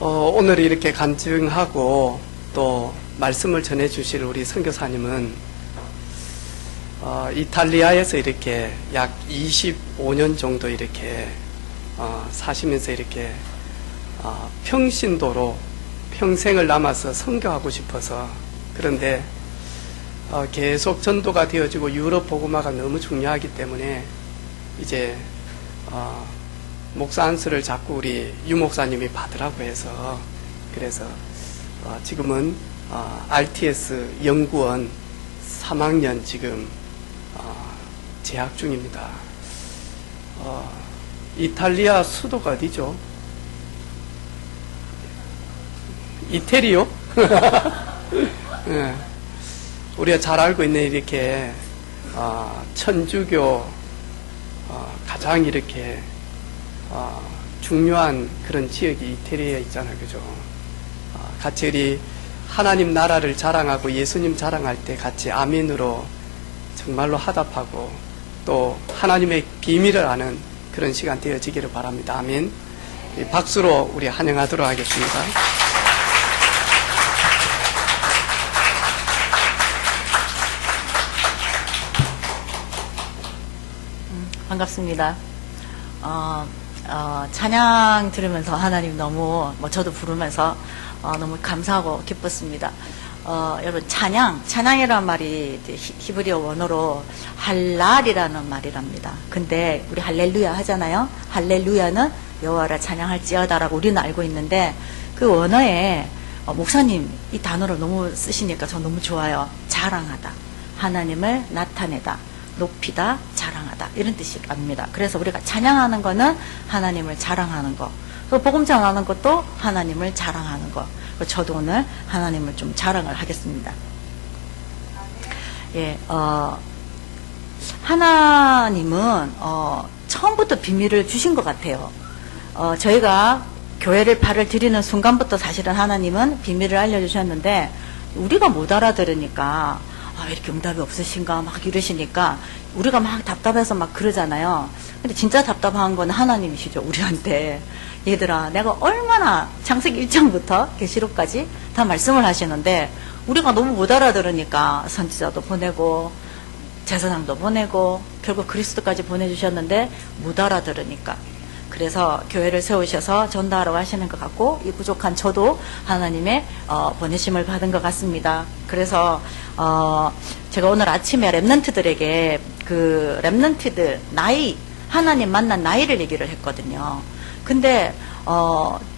오늘 이렇게 간증하고 또 말씀을 전해주실 우리 선교사님은 이탈리아에서 이렇게 약 25년 정도 이렇게 사시면서 이렇게 평신도로 평생을 남아서 선교하고 싶어서, 그런데 계속 전도가 되어지고 유럽 복음화가 너무 중요하기 때문에 이제 목사 안수를 자꾸 우리 유 목사님이 받으라고 해서, 그래서 지금은 RTS 연구원 3학년 지금 재학 중입니다. 이탈리아 수도가 어디죠? 이태리요? 네. 우리가 잘 알고 있는 이렇게 천주교 가장 이렇게 중요한 그런 지역이 이태리에 있잖아요, 그죠? 같이 우리 하나님 나라를 자랑하고 예수님 자랑할 때 같이 아멘으로 정말로 화답하고 또 하나님의 비밀을 아는 그런 시간 되어지기를 바랍니다. 아멘. 박수로 우리 환영하도록 하겠습니다. 반갑습니다. 찬양 들으면서 하나님 너무, 저도 부르면서 너무 감사하고 기뻤습니다. 여러분, 찬양이라는 말이 히브리어 원어로 할랄이라는 말이랍니다. 근데 우리 할렐루야 하잖아요. 할렐루야는 여호와를 찬양할지어다라고 우리는 알고 있는데, 그 원어에 목사님 이 단어를 너무 쓰시니까 저 너무 좋아요. 자랑하다, 하나님을 나타내다, 높이다, 자랑하다, 이런 뜻이랍니다. 그래서 우리가 찬양하는 거는 하나님을 자랑하는 거, 또 복음 전하는 것도 하나님을 자랑하는 거. 저도 오늘 하나님을 좀 자랑을 하겠습니다. 예, 하나님은 처음부터 비밀을 주신 것 같아요. 저희가 교회를 발을 들이는 순간부터 사실은 하나님은 비밀을 알려주셨는데, 우리가 못 알아들으니까 왜 이렇게 응답이 없으신가 막 이러시니까 우리가 막 답답해서 막 그러잖아요. 근데 진짜 답답한 건 하나님이시죠, 우리한테. 얘들아, 내가 얼마나 창세기 1장부터 계시록까지 다 말씀을 하시는데 우리가 너무 못 알아들으니까 선지자도 보내고 제사장도 보내고 결국 그리스도까지 보내주셨는데 못 알아들으니까, 그래서 교회를 세우셔서 전도하라고 하시는 것 같고, 이 부족한 저도 하나님의 보내심을 받은 것 같습니다. 그래서 제가 오늘 아침에 랩런트들에게 그 랩런트들 나이, 하나님 만난 나이를 얘기를 했거든요. 근데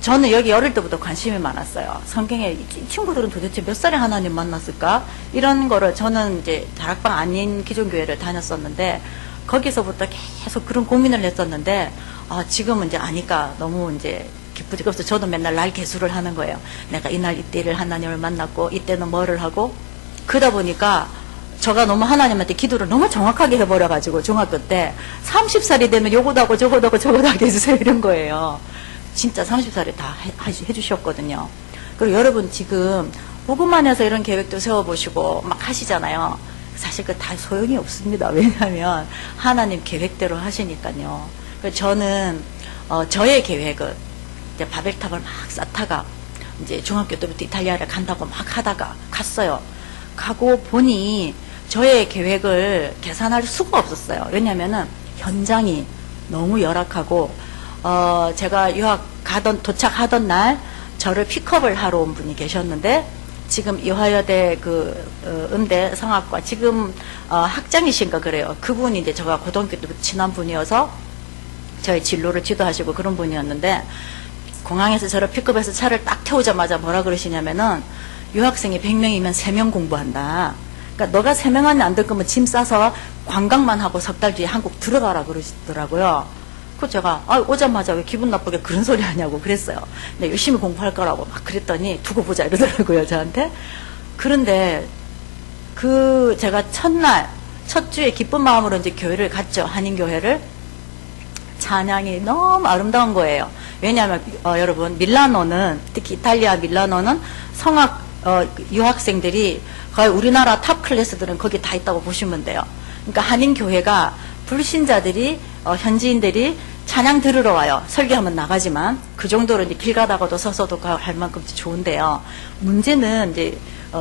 저는 여기 어릴 때부터 관심이 많았어요. 성경에 이 친구들은 도대체 몇 살에 하나님 만났을까? 이런 거를, 저는 이제 다락방 아닌 기존교회를 다녔었는데 거기서부터 계속 그런 고민을 했었는데, 지금은 이제 아니까 너무 이제 기쁘지. 그래서 저도 맨날 날 계수를 하는 거예요. 내가 이날 이때를 하나님을 만났고 이때는 뭐를 하고, 그러다 보니까 제가 너무 하나님한테 기도를 너무 정확하게 해버려가지고 중학교 때 30살이 되면 요거도 하고 저거도 하고 저거도 하게 해주세요 이런 거예요. 진짜 30살에 다 해주셨거든요. 그리고 여러분 지금 복음만 해서 이런 계획도 세워보시고 막 하시잖아요. 사실 그 다 소용이 없습니다. 왜냐하면 하나님 계획대로 하시니까요. 그래서 저는 저의 계획은 이제 바벨탑을 막 쌓다가 이제 중학교 때부터 이탈리아를 간다고 막 하다가 갔어요. 가고 보니 저의 계획을 계산할 수가 없었어요. 왜냐면은 현장이 너무 열악하고, 제가 도착하던 날 저를 픽업을 하러 온 분이 계셨는데, 지금 이화여대 음대 성악과 지금 학장이신가 그래요. 그분이 이제 제가 고등학교 때부터 친한 분이어서 저의 진로를 지도하시고 그런 분이었는데, 공항에서 저를 픽업해서 차를 딱 태우자마자 뭐라 그러시냐면은, 유학생이 100명이면 3명 공부한다. 그러니까 너가 3명 안에 안 될 거면 짐 싸서 관광만 하고 석 달 뒤에 한국 들어가라 그러시더라고요. 그 제가 오자마자 왜 기분 나쁘게 그런 소리 하냐고 그랬어요. 근데 열심히 공부할 거라고 막 그랬더니 두고 보자 이러더라고요, 저한테. 그런데 제가 첫 주에 기쁜 마음으로 이제 교회를 갔죠. 한인교회를. 찬양이 너무 아름다운 거예요. 왜냐하면 여러분, 밀라노는, 특히 이탈리아 밀라노는 성악 유학생들이 거의 우리나라 탑 클래스들은 거기 다 있다고 보시면 돼요. 그러니까 한인교회가 불신자들이 현지인들이 찬양 들으러 와요. 설교하면 나가지만 그 정도로 이제 길 가다가도 서서도 할 만큼 좋은데요. 문제는 이제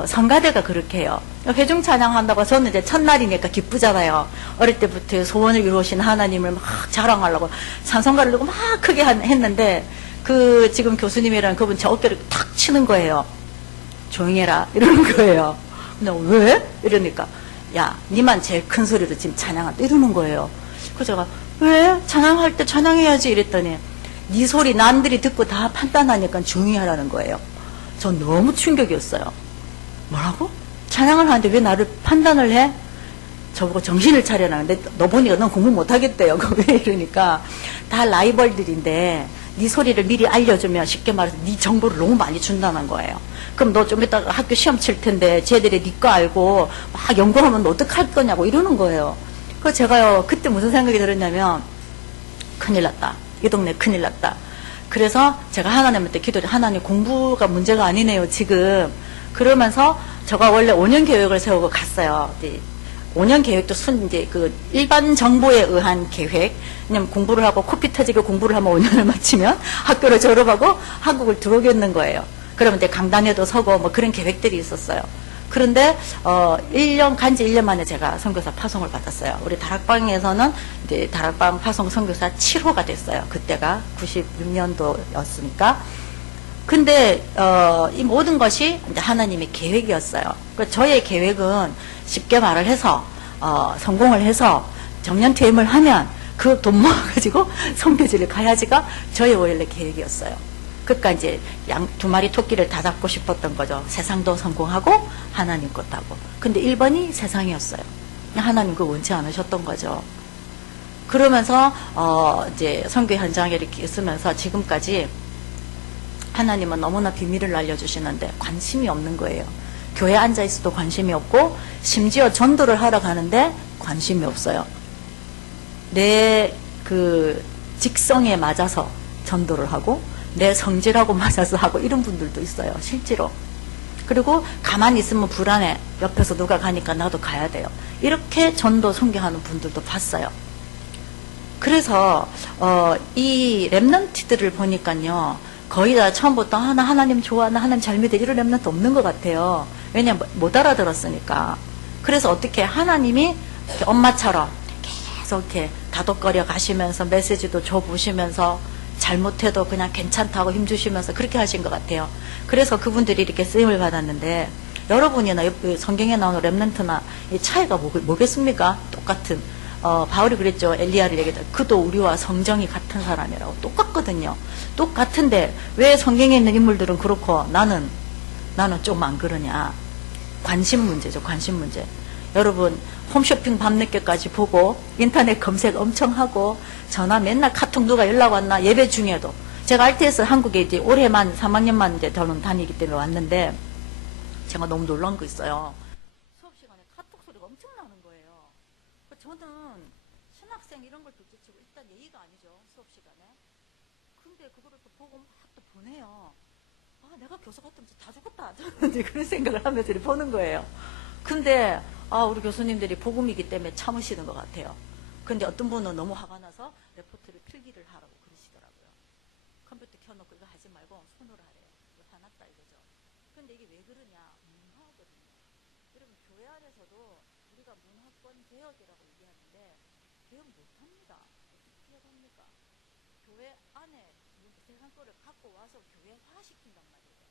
성가대가 그렇게 해요. 회중 찬양한다고 저는 이제 첫날이니까 기쁘잖아요. 어릴 때부터 소원을 이루신 하나님을 막 자랑하려고 찬송가를 들고 막 크게 했는데 그 지금 교수님이랑 그분 제 어깨를 탁 치는 거예요. 조용히 해라 이러는 거예요. 근데 왜? 이러니까 야 니만 제일 큰 소리로 지금 찬양한다 이러는 거예요. 그래서 제가 왜? 찬양할 때 찬양해야지 이랬더니 네 소리 남들이 듣고 다 판단하니까 조용히 하라는 거예요. 전 너무 충격이었어요. 뭐라고? 찬양을 하는데 왜 나를 판단을 해? 저보고 정신을 차려라. 근데 너 보니까 넌 공부 못하겠대요. 왜 이러니까 다 라이벌들인데 네 소리를 미리 알려주면 쉽게 말해서 네 정보를 너무 많이 준다는 거예요. 그럼 너 좀 이따가 학교 시험 칠 텐데 쟤들이 네 거 알고 막 연구하면 너 어떡할 거냐고 이러는 거예요. 그래서 제가요 그때 무슨 생각이 들었냐면 큰일 났다. 이 동네 큰일 났다. 그래서 제가 하나님한테 기도를 하나님 공부가 문제가 아니네요 지금. 그러면서 제가 원래 5년 계획을 세우고 갔어요. 5년 계획도 이제 그 일반 정보에 의한 계획. 왜냐면 공부를 하고 코피 터지게 공부를 하면 5년을 마치면 학교를 졸업하고 한국을 들어오겠는 거예요. 그러면 이제 강단에도 서고 뭐 그런 계획들이 있었어요. 그런데 1년 간지 1년 만에 제가 선교사 파송을 받았어요. 우리 다락방에서는 이제 다락방 파송 선교사 7호가 됐어요. 그때가 96년도였으니까. 근데 이 모든 것이 이제 하나님의 계획이었어요. 그러니까 저의 계획은 쉽게 말을 해서 성공을 해서 정년 퇴임을 하면 그 돈 모아가지고 선교지를 가야지가 저의 원래 계획이었어요. 그러니까 이제 두 마리 토끼를 다 잡고 싶었던 거죠. 세상도 성공하고 하나님 것도 하고. 근데 1번이 세상이었어요. 하나님 그거 원치 않으셨던 거죠. 그러면서 이제 선교 현장에 이렇게 있으면서 지금까지 하나님은 너무나 비밀을 알려주시는데 관심이 없는 거예요. 교회에 앉아있어도 관심이 없고 심지어 전도를 하러 가는데 관심이 없어요. 내 그 직성에 맞아서 전도를 하고 내 성질하고 맞아서 하고 이런 분들도 있어요. 실제로. 그리고 가만히 있으면 불안해. 옆에서 누가 가니까 나도 가야 돼요. 이렇게 전도 선교하는 분들도 봤어요. 그래서 이 랩런트들을 보니까요. 거의 다 처음부터 나 하나님 좋아, 나 하나님 잘 믿어 이런 랩런트 없는 것 같아요. 왜냐면 못 알아들었으니까. 그래서 어떻게 하나님이 이렇게 엄마처럼 계속 이렇게 다독거려 가시면서 메시지도 줘보시면서 잘못해도 그냥 괜찮다고 힘주시면서 그렇게 하신 것 같아요. 그래서 그분들이 이렇게 쓰임을 받았는데 여러분이나 성경에 나오는 랩런트나 이 차이가 뭐겠습니까? 똑같은 바울이 그랬죠. 엘리야를 얘기했다. 그도 우리와 성정이 같은 사람이라고. 똑같거든요. 똑같은데 왜 성경에 있는 인물들은 그렇고 나는 좀 안 그러냐. 관심 문제죠. 관심 문제. 여러분 홈쇼핑 밤늦게까지 보고 인터넷 검색 엄청 하고 전화 맨날 카톡 누가 연락 왔나 예배 중에도 제가 RTS 한국에 이제 올해만 3학년만 이제 저는 다니기 때문에 왔는데 제가 너무 놀란 거 있어요. 수업 시간에 카톡 소리가 엄청 나는 거예요. 저는 신학생 이런 걸 둘째치고 일단 예의가 아니죠. 수업 시간에. 근데 그거를 또 보고 막 또 보내요. 아 내가 교사 같으면 다 죽었다. 저는 그런 생각을 하면서 보는 거예요. 근데 우리 교수님들이 복음이기 때문에 참으시는 것 같아요. 근데 어떤 분은 너무 화가 나서 레포트를 필기를 하라고 그러시더라고요. 컴퓨터 켜놓고 이거 하지 말고 손으로 하래요. 이거 화났다 이거죠. 근데 이게 왜 그러냐? 문화거든요. 여러분 교회 안에서도 우리가 문화권 개혁이라고 얘기하는데 개혁 못합니다. 어떻게 개혁합니까? 교회 안에 세상 거를 갖고 와서 교회화시킨단 말이에요.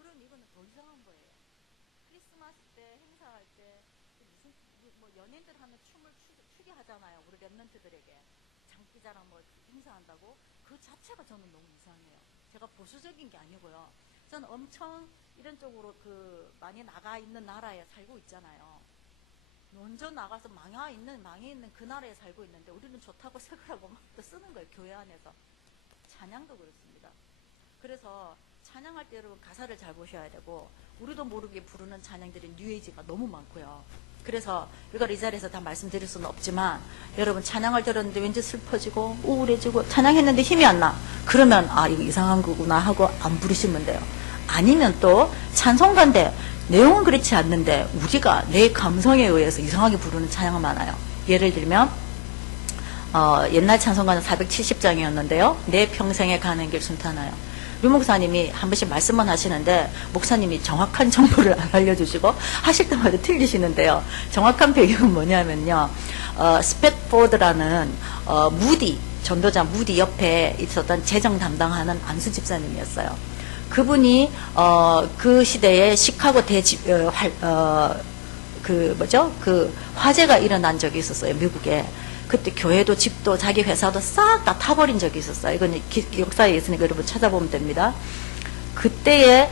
그럼 이거는 더 이상한 거예요. 크리스마스 때 행사할 때 무슨 뭐 연예인들 하면 춤을 추게 하잖아요. 우리 랩런트들에게 장기자랑 뭐 행사한다고 그 자체가 저는 너무 이상해요. 제가 보수적인 게 아니고요. 저는 엄청 이런 쪽으로 많이 나가 있는 나라에 살고 있잖아요. 먼저 나가서 망해 있는 그 나라에 살고 있는데 우리는 좋다고 생각하고 막 또 쓰는 거예요. 교회 안에서. 찬양도 그렇습니다. 그래서 찬양할 때 여러분 가사를 잘 보셔야 되고 우리도 모르게 부르는 찬양들이 뉴에이지가 너무 많고요. 그래서 이걸 이 자리에서 다 말씀드릴 수는 없지만 여러분 찬양을 들었는데 왠지 슬퍼지고 우울해지고 찬양했는데 힘이 안 나. 그러면 이거 이상한 거구나 하고 안 부르시면 돼요. 아니면 또 찬송가인데 내용은 그렇지 않는데 우리가 내 감성에 의해서 이상하게 부르는 찬양은 많아요. 예를 들면 옛날 찬송가는 470장이었는데요. 내 평생에 가는 길 순탄하여. 류 목사님이 한 번씩 말씀만 하시는데 목사님이 정확한 정보를 안 알려주시고 하실 때마다 틀리시는데요. 정확한 배경은 뭐냐면요. 스팻포드라는 무디 전도자 무디 옆에 있었던 재정 담당하는 안수 집사님이었어요. 그분이 그 시대에 시카고 그 화재가 일어난 적이 있었어요. 미국에. 그때 교회도 집도 자기 회사도 싹 다 타버린 적이 있었어요. 이건 역사에 있으니까 여러분 찾아보면 됩니다. 그때에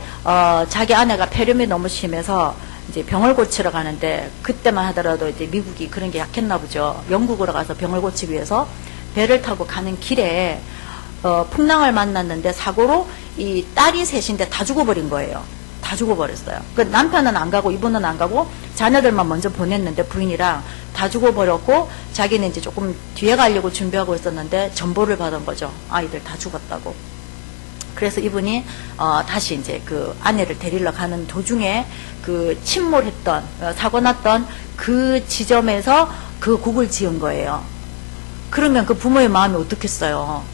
자기 아내가 폐렴이 너무 심해서 이제 병을 고치러 가는데 그때만 하더라도 이제 미국이 그런 게 약했나 보죠. 영국으로 가서 병을 고치기 위해서 배를 타고 가는 길에 풍랑을 만났는데 사고로 이 딸이 셋인데 다 죽어버린 거예요. 다 죽어버렸어요. 그 남편은 안 가고 이분은 안 가고 자녀들만 먼저 보냈는데 부인이랑 다 죽어버렸고 자기는 이제 조금 뒤에 가려고 준비하고 있었는데 전보를 받은 거죠. 아이들 다 죽었다고. 그래서 이분이 다시 이제 그 아내를 데리러 가는 도중에 그 침몰했던 사고 났던 그 지점에서 그 곡을 지은 거예요. 그러면 그 부모의 마음이 어떻겠어요?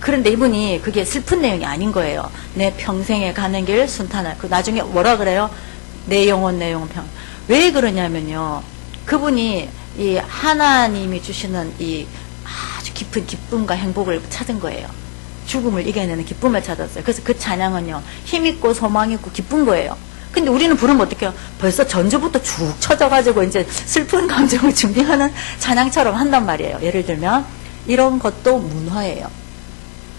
그런데 이분이 그게 슬픈 내용이 아닌 거예요. 내 평생에 가는 길 순탄할. 그 나중에 뭐라 그래요? 내 영혼 평. 왜 그러냐면요. 그분이 이 하나님이 주시는 이 아주 깊은 기쁨과 행복을 찾은 거예요. 죽음을 이겨내는 기쁨을 찾았어요. 그래서 그 찬양은요. 힘있고 소망있고 기쁜 거예요. 근데 우리는 부르면 어떡해요? 벌써 전주부터 쭉 쳐져가지고 이제 슬픈 감정을 준비하는 찬양처럼 한단 말이에요. 예를 들면 이런 것도 문화예요.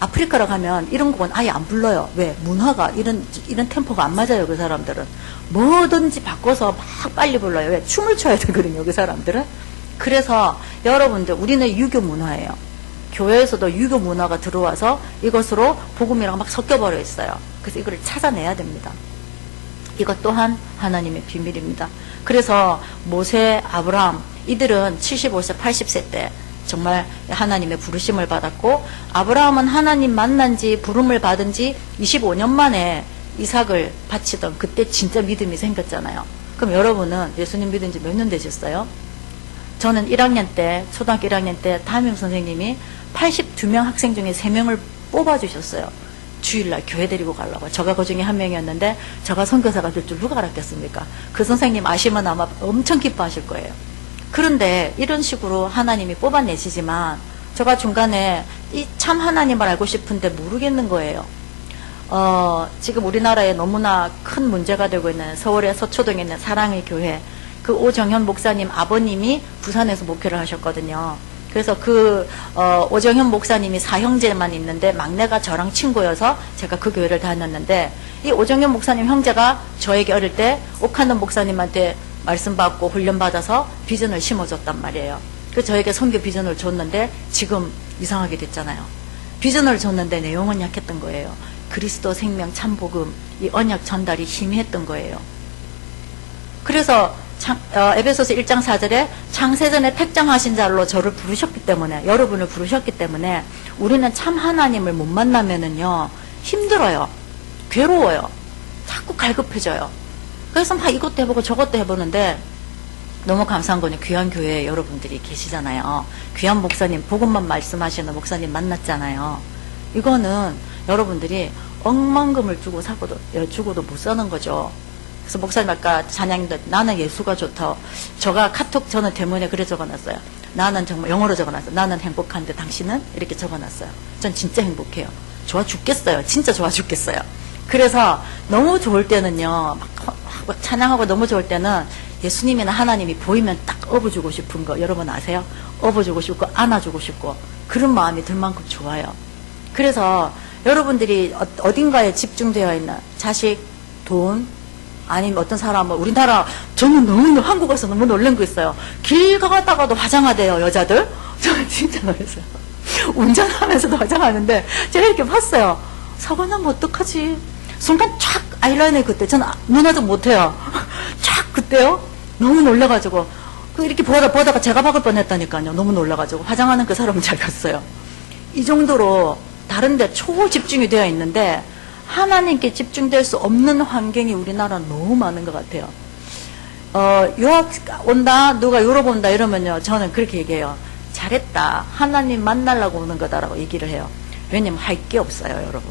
아프리카로 가면 이런 곡은 아예 안 불러요. 왜? 문화가 이런 템포가 안 맞아요. 그 사람들은 뭐든지 바꿔서 막 빨리 불러요. 왜? 춤을 춰야 되거든요. 그 사람들은. 그래서 여러분들 우리는 유교 문화예요. 교회에서도 유교 문화가 들어와서 이것으로 복음이랑 막 섞여버려 있어요. 그래서 이걸 찾아내야 됩니다. 이것 또한 하나님의 비밀입니다. 그래서 모세, 아브라함 이들은 75세, 80세 때 정말 하나님의 부르심을 받았고 아브라함은 하나님 만난 지 부름을 받은 지 25년 만에 이삭을 바치던 그때 진짜 믿음이 생겼잖아요. 그럼 여러분은 예수님 믿은 지 몇 년 되셨어요? 저는 1학년 때 초등학교 1학년 때 담임 선생님이 82명 학생 중에 3명을 뽑아주셨어요. 주일날 교회 데리고 가려고. 저가 그 중에 한 명이었는데 저가 선교사가 될 줄 누가 알았겠습니까? 그 선생님 아시면 아마 엄청 기뻐하실 거예요. 그런데 이런 식으로 하나님이 뽑아내시지만 제가 중간에 이 참 하나님을 알고 싶은데 모르겠는 거예요. 지금 우리나라에 너무나 큰 문제가 되고 있는 서울의 서초동에 있는 사랑의 교회 그 오정현 목사님 아버님이 부산에서 목회를 하셨거든요. 그래서 그 오정현 목사님이 4형제만 있는데 막내가 저랑 친구여서 제가 그 교회를 다녔는데 이 오정현 목사님 형제가 저에게 어릴 때 옥하는 목사님한테 말씀 받고 훈련 받아서 비전을 심어줬단 말이에요. 그 저에게 선교 비전을 줬는데 지금 이상하게 됐잖아요. 비전을 줬는데 내용은 약했던 거예요. 그리스도 생명 참복음 이 언약 전달이 희미했던 거예요. 그래서 에베소서 1장 4절에 창세전에 택정하신 자로 저를 부르셨기 때문에 여러분을 부르셨기 때문에 우리는 참 하나님을 못 만나면은요 힘들어요. 괴로워요. 자꾸 갈급해져요. 그래서 막 이것도 해보고 저것도 해보는데 너무 감사한 거는 귀한 교회에 여러분들이 계시잖아요. 귀한 목사님, 복음만 말씀하시는 목사님 만났잖아요. 이거는 여러분들이 억만금을 주고도 못 사는 거죠. 그래서 목사님 아까 찬양인데 나는 예수가 좋다. 저가 카톡 저는 대문에 그래 적어놨어요. 나는 정말 영어로 적어놨어요. 나는 행복한데 당신은? 이렇게 적어놨어요. 전 진짜 행복해요. 좋아 죽겠어요. 진짜 좋아 죽겠어요. 그래서 너무 좋을 때는요. 막 찬양하고 너무 좋을 때는 예수님이나 하나님이 보이면 딱 업어주고 싶은 거 여러분 아세요? 업어주고 싶고 안아주고 싶고 그런 마음이 들 만큼 좋아요. 그래서 여러분들이 어딘가에 집중되어 있는 자식, 돈 아니면 어떤 사람은 우리나라 저는 너무 한국 와서 너무 놀란 거 있어요. 길 가다가도 화장하대요 여자들. 저는 진짜 놀랐어요. 운전하면서도 화장하는데 제가 이렇게 봤어요. 사고 나면 어떡하지? 순간 촥 아이라인을 그때 저는 눈 화장 못해요. 촥 그때요. 너무 놀라가지고 이렇게 보다가 제가 박을 뻔했다니까요. 너무 놀라가지고 화장하는 그 사람은 잘 갔어요. 이 정도로 다른데 초집중이 되어 있는데 하나님께 집중될 수 없는 환경이 우리나라는 너무 많은 것 같아요. 유학 온다 누가 유럽 온다 이러면요 저는 그렇게 얘기해요. 잘했다. 하나님 만나려고 오는 거다라고 얘기를 해요. 왜냐면 할 게 없어요, 여러분.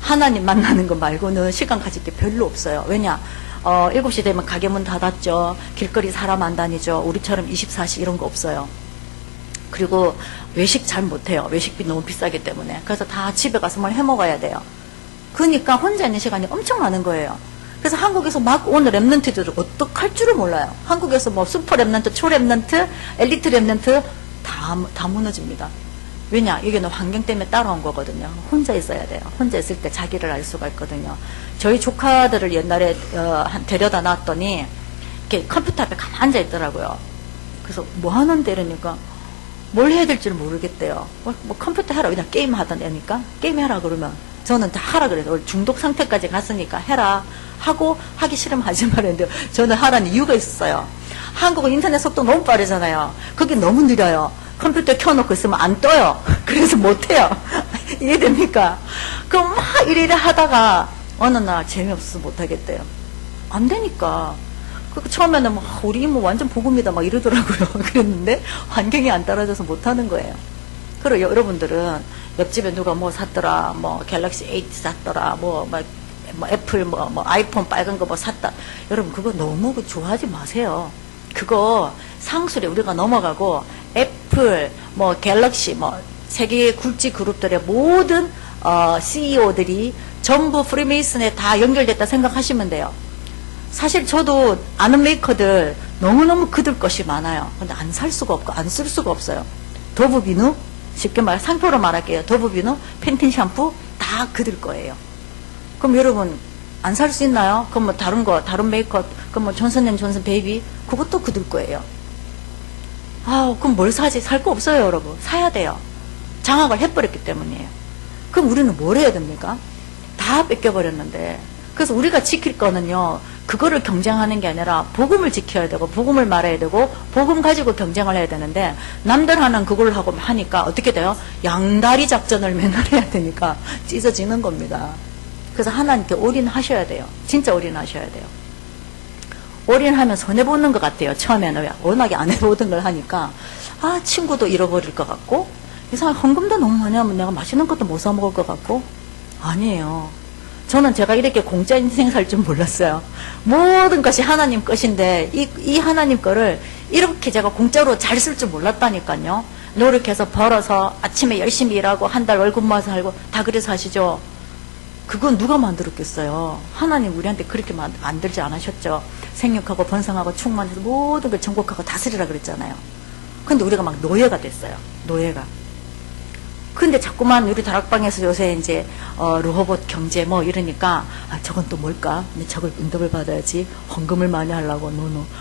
하나님 만나는 거 말고는 시간 가질 게 별로 없어요. 왜냐? 7시 되면 가게 문 닫았죠. 길거리 사람 안 다니죠. 우리처럼 24시 이런 거 없어요. 그리고 외식 잘 못해요. 외식비 너무 비싸기 때문에. 그래서 다 집에 가서 뭘 해먹어야 돼요. 그러니까 혼자 있는 시간이 엄청 많은 거예요. 그래서 한국에서 막 오는 랩런트들을 어떡할 줄을 몰라요. 한국에서 뭐 슈퍼 랩런트, 초 랩런트, 엘리트 랩런트 다 무너집니다. 왜냐? 이게는 환경 때문에 따라온 거거든요. 혼자 있어야 돼요. 혼자 있을 때 자기를 알 수가 있거든요. 저희 조카들을 옛날에 데려다 놨더니 이렇게 컴퓨터 앞에 가만히 앉아 있더라고요. 그래서 뭐 하는데 이러니까 뭘 해야 될지를 모르겠대요. 뭐 컴퓨터 해라. 그냥 게임 하던 애니까 게임 해라 그러면 저는 다 하라 그래서 중독 상태까지 갔으니까 해라 하고 하기 싫으면 하지 말았는데 저는 하라는 이유가 있었어요. 한국은 인터넷 속도 너무 빠르잖아요. 그게 너무 느려요. 컴퓨터 켜놓고 있으면 안 떠요. 그래서 못해요. 이해됩니까? 그럼 막 이래 하다가 어느 날 재미없어서 못하겠대요. 안 되니까. 처음에는 막 우리 이모 완전 복음이다 막 이러더라고요. 그랬는데 환경이 안 따라줘서 못하는 거예요. 그리고 여러분들은 옆집에 누가 뭐 샀더라, 뭐 갤럭시 8 샀더라, 뭐 애플 뭐 아이폰 빨간 거 뭐 샀다. 여러분 그거 너무 좋아하지 마세요. 그거 상술에 우리가 넘어가고 애플, 뭐 갤럭시, 뭐 세계 굴지 그룹들의 모든 CEO들이 전부 프리메이슨에 다 연결됐다 생각하시면 돼요. 사실 저도 아는 메이커들 너무너무 그들 것이 많아요. 근데 안 살 수가 없고 안 쓸 수가 없어요. 도브 비누, 쉽게 말 상표로 말할게요. 도브 비누, 펜틴 샴푸 다 그들 거예요. 그럼 여러분 안 살 수 있나요? 그럼 뭐 다른 메이커, 그럼 뭐 존슨앤존슨 베이비 그것도 그들 거예요. 그럼 뭘 사지? 살 거 없어요, 여러분. 사야 돼요. 장악을 해버렸기 때문이에요. 그럼 우리는 뭘 해야 됩니까? 다 뺏겨버렸는데. 그래서 우리가 지킬 거는요, 그거를 경쟁하는 게 아니라 복음을 지켜야 되고 복음을 말해야 되고 복음 가지고 경쟁을 해야 되는데 남들 하는 그걸 하고 하니까 어떻게 돼요? 양다리 작전을 맨날 해야 되니까 찢어지는 겁니다. 그래서 하나님께 올인하셔야 돼요. 진짜 올인하셔야 돼요. 올인하면 손해보는 것 같아요. 처음에는 워낙에 안 해보던 걸 하니까 친구도 잃어버릴 것 같고 이상하게 헌금도 너무 많이 하면 내가 맛있는 것도 못 사 먹을 것 같고 아니에요. 저는 제가 이렇게 공짜 인생 살 줄 몰랐어요. 모든 것이 하나님 것인데 이 하나님 거를 이렇게 제가 공짜로 잘 쓸 줄 몰랐다니까요. 노력해서 벌어서 아침에 열심히 일하고 한 달 월급 모아서 살고 다 그래서 하시죠. 그건 누가 만들었겠어요. 하나님 우리한테 그렇게 만들지 않으셨죠. 생육하고 번성하고 충만해서 모든 걸 정복하고 다스리라 그랬잖아요. 근데 우리가 막 노예가 됐어요. 노예가. 근데 자꾸만 우리 다락방에서 요새 이제 로봇 경제 뭐 이러니까 저건 또 뭘까? 근데 저걸 응답을 받아야지. 헌금을 많이 하려고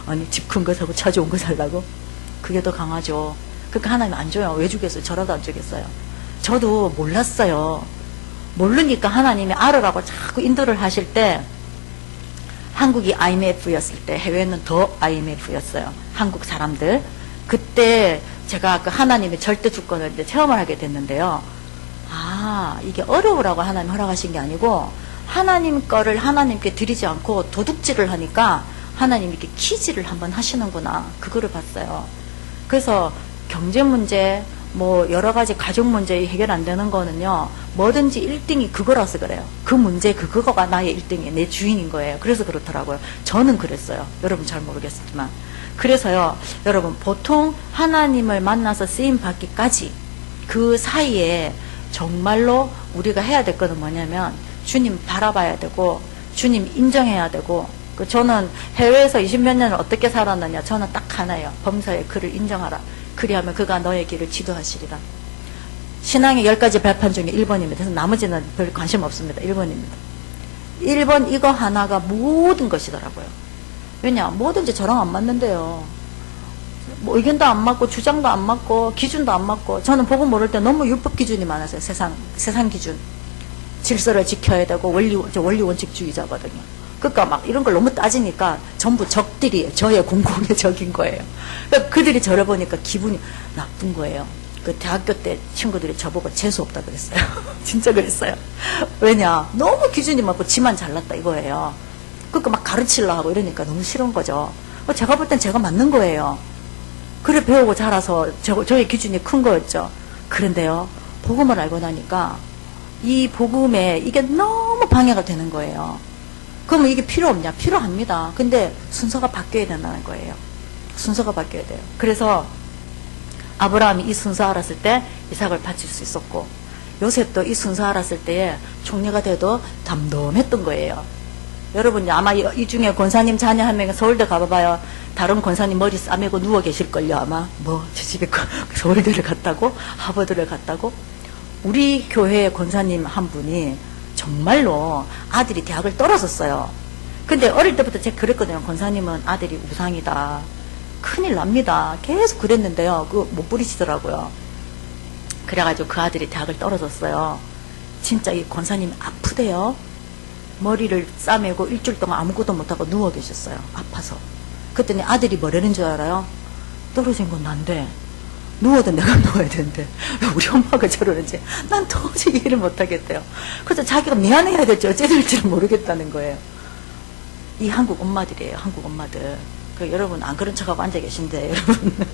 아니 집 큰 거 사고 차 좋은 거 살라고. 그게 더 강하죠. 그러니까 하나님 안 줘요. 왜 주겠어요? 저라도 안 주겠어요. 저도 몰랐어요. 모르니까 하나님이 알으라고 자꾸 인도를 하실 때 한국이 IMF였을 때 해외는 더 IMF였어요. 한국 사람들. 그때 제가 그 하나님의 절대 주권을 이제 체험을 하게 됐는데요. 이게 어려우라고 하나님 허락하신 게 아니고 하나님 거를 하나님께 드리지 않고 도둑질을 하니까 하나님이 이렇게 키질을 한번 하시는구나. 그거를 봤어요. 그래서 경제 문제, 뭐 여러 가지 가족 문제 해결 안 되는 거는요. 뭐든지 1등이 그거라서 그래요. 그 문제 그거가 나의 1등이에요. 내 주인인 거예요. 그래서 그렇더라고요. 저는 그랬어요. 여러분 잘 모르겠지만. 그래서요, 여러분, 보통 하나님을 만나서 쓰임 받기까지 그 사이에 정말로 우리가 해야 될 거는 뭐냐면 주님 바라봐야 되고 주님 인정해야 되고 저는 해외에서 20몇 년을 어떻게 살았느냐 저는 딱 하나예요. 범사의 그를 인정하라. 그리하면 그가 너의 길을 지도하시리라. 신앙의 10가지 발판 중에 1번입니다. 그래서 나머지는 별 관심 없습니다. 1번입니다. 1번 이거 하나가 모든 것이더라고요. 왜냐? 뭐든지 저랑 안 맞는데요. 뭐 의견도 안 맞고 주장도 안 맞고 기준도 안 맞고 저는 복음 모를 때 너무 율법 기준이 많았어요. 세상 기준. 질서를 지켜야 되고 원리 원칙주의자거든요. 그러니까 막 이런 걸 너무 따지니까 전부 적들이에요. 저의 공공의 적인 거예요. 그러니까 그들이 저를 보니까 기분이 나쁜 거예요. 그 대학교 때 친구들이 저보고 재수 없다 그랬어요. 진짜 그랬어요. 왜냐? 너무 기준이 맞고 지만 잘났다 이거예요. 그러니까 막 가르치려고 하고 이러니까 너무 싫은 거죠. 제가 볼 땐 제가 맞는 거예요. 그래 배우고 자라서 저의 기준이 큰 거였죠. 그런데요, 복음을 알고 나니까 이 복음에 이게 너무 방해가 되는 거예요. 그러면 이게 필요 없냐? 필요합니다. 근데 순서가 바뀌어야 된다는 거예요. 순서가 바뀌어야 돼요. 그래서 아브라함이 이 순서 알았을 때 이삭을 바칠 수 있었고, 요셉도 이 순서 알았을 때에 총리가 돼도 담담했던 거예요. 여러분 아마 이 중에 권사님 자녀 한 명이 서울대 가봐봐요. 다른 권사님 머리 싸매고 누워 계실걸요. 아마 뭐 제 집에 서울대를 갔다고, 하버드를 갔다고. 우리 교회의 권사님 한 분이 정말로 아들이 대학을 떨어졌어요. 근데 어릴 때부터 제가 그랬거든요. 권사님은 아들이 우상이다, 큰일 납니다, 계속 그랬는데요. 그거 못 부리시더라고요. 그래가지고 그 아들이 대학을 떨어졌어요. 진짜 이 권사님이 아프대요. 머리를 싸매고 일주일 동안 아무것도 못하고 누워 계셨어요. 아파서. 그랬더니 아들이 뭐라는 줄 알아요? 떨어진 건 난데 누워도 내가 누워야 되는데 왜 우리 엄마가 저러는지 난 도저히 이해를 못하겠대요. 그래서 자기가 미안해야 될지 어째 될지를 모르겠다는 거예요. 이 한국 엄마들이에요. 한국 엄마들. 여러분 안 그런 척하고 앉아 계신데 여러분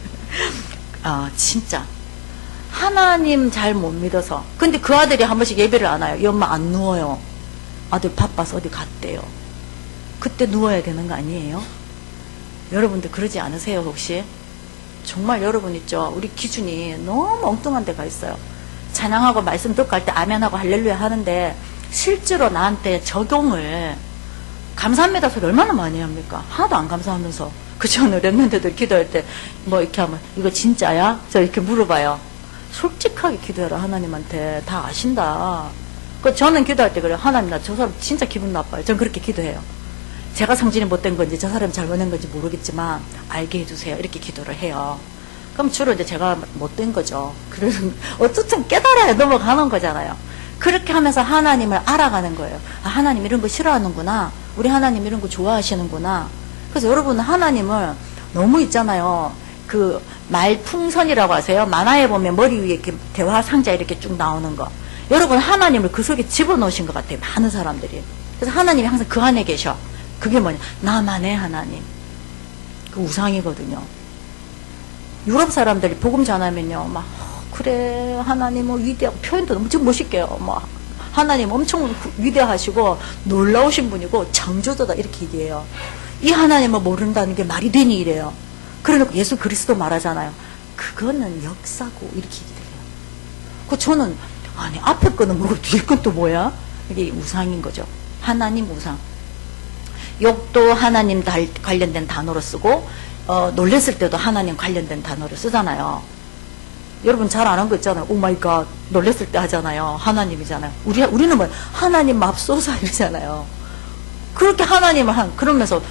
진짜 하나님 잘 못 믿어서. 근데 그 아들이 한 번씩 예배를 안 와요. 이 엄마 안 누워요. 아들 바빠서 어디 갔대요. 그때 누워야 되는 거 아니에요? 여러분들 그러지 않으세요 혹시? 정말 여러분 있죠? 우리 기준이 너무 엉뚱한 데가 있어요. 찬양하고 말씀 듣고 할 때 아멘하고 할렐루야 하는데 실제로 나한테 적용을 감사합니다 소리 얼마나 많이 합니까? 하나도 안 감사하면서. 그죠? 랩런트들 기도할 때 뭐 이렇게 하면 이거 진짜야? 저 이렇게 물어봐요. 솔직하게 기도해라. 하나님한테 다 아신다. 저는 기도할 때 그래요. 하나님 나 저 사람 진짜 기분 나빠요. 전 그렇게 기도해요. 제가 성질이 못된 건지 저 사람이 잘못된 건지 모르겠지만 알게 해주세요. 이렇게 기도를 해요. 그럼 주로 이제 제가 못된 거죠. 그래서 어쨌든 깨달아야 넘어가는 거잖아요. 그렇게 하면서 하나님을 알아가는 거예요. 아, 하나님 이런 거 싫어하는구나. 우리 하나님 이런 거 좋아하시는구나. 그래서 여러분 하나님을 너무 있잖아요. 그 말풍선이라고 하세요. 만화에 보면 머리 위에 이렇게 대화 상자 이렇게 쭉 나오는 거. 여러분 하나님을 그 속에 집어넣으신 것 같아요. 많은 사람들이. 그래서 하나님이 항상 그 안에 계셔. 그게 뭐냐? 나만의 하나님. 그 우상이거든요. 유럽 사람들이 복음 전하면요, 막 그래 하나님은 위대하고 표현도 엄청 멋있게요. 막 하나님 엄청 위대하시고 놀라우신 분이고 창조자다 이렇게 얘기해요. 이 하나님을 모른다는 게 말이 되니 이래요. 그러니까 예수 그리스도 말하잖아요. 그거는 역사고 이렇게 얘기해요. 그 저는 아니 앞에 거는 뭐고 뒤에 건 또 뭐야? 이게 우상인 거죠. 하나님 우상. 욕도 하나님 관련된 단어로 쓰고 놀랬을 때도 하나님 관련된 단어를 쓰잖아요. 여러분 잘 아는 거 있잖아요. 오 마이 갓 놀랬을 때 하잖아요. 하나님이잖아요. 우리는 뭐 하나님 맙소사 이러잖아요. 그렇게 하나님을 그러면서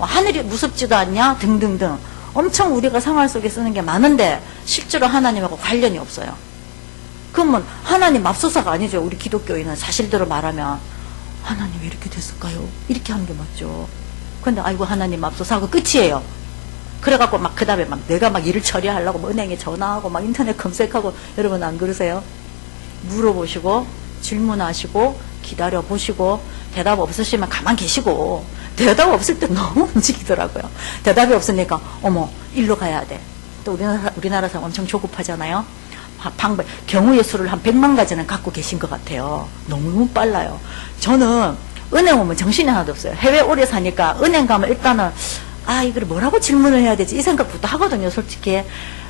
하늘이 무섭지도 않냐 등등등 엄청 우리가 생활 속에 쓰는 게 많은데 실제로 하나님하고 관련이 없어요. 그러면 하나님 맙소사가 아니죠. 우리 기독교인은 사실대로 말하면 하나님 왜 이렇게 됐을까요? 이렇게 하는 게 맞죠. 근데 아이고 하나님 맙소사하고 끝이에요. 그래갖고 막 그 다음에 막 내가 막 일을 처리하려고 뭐 은행에 전화하고 막 인터넷 검색하고. 여러분 안 그러세요? 물어보시고 질문하시고 기다려보시고 대답 없으시면 가만 계시고 대답 없을 때 너무 움직이더라고요. 대답이 없으니까 어머 일로 가야 돼. 또 우리나라 사람 엄청 조급하잖아요. 경우의 수를 한 100만 가지는 갖고 계신 것 같아요. 너무 빨라요. 저는 은행 오면 정신이 하나도 없어요. 해외 오래 사니까 은행 가면 일단은 이걸 뭐라고 질문을 해야 되지 이 생각부터 하거든요. 솔직히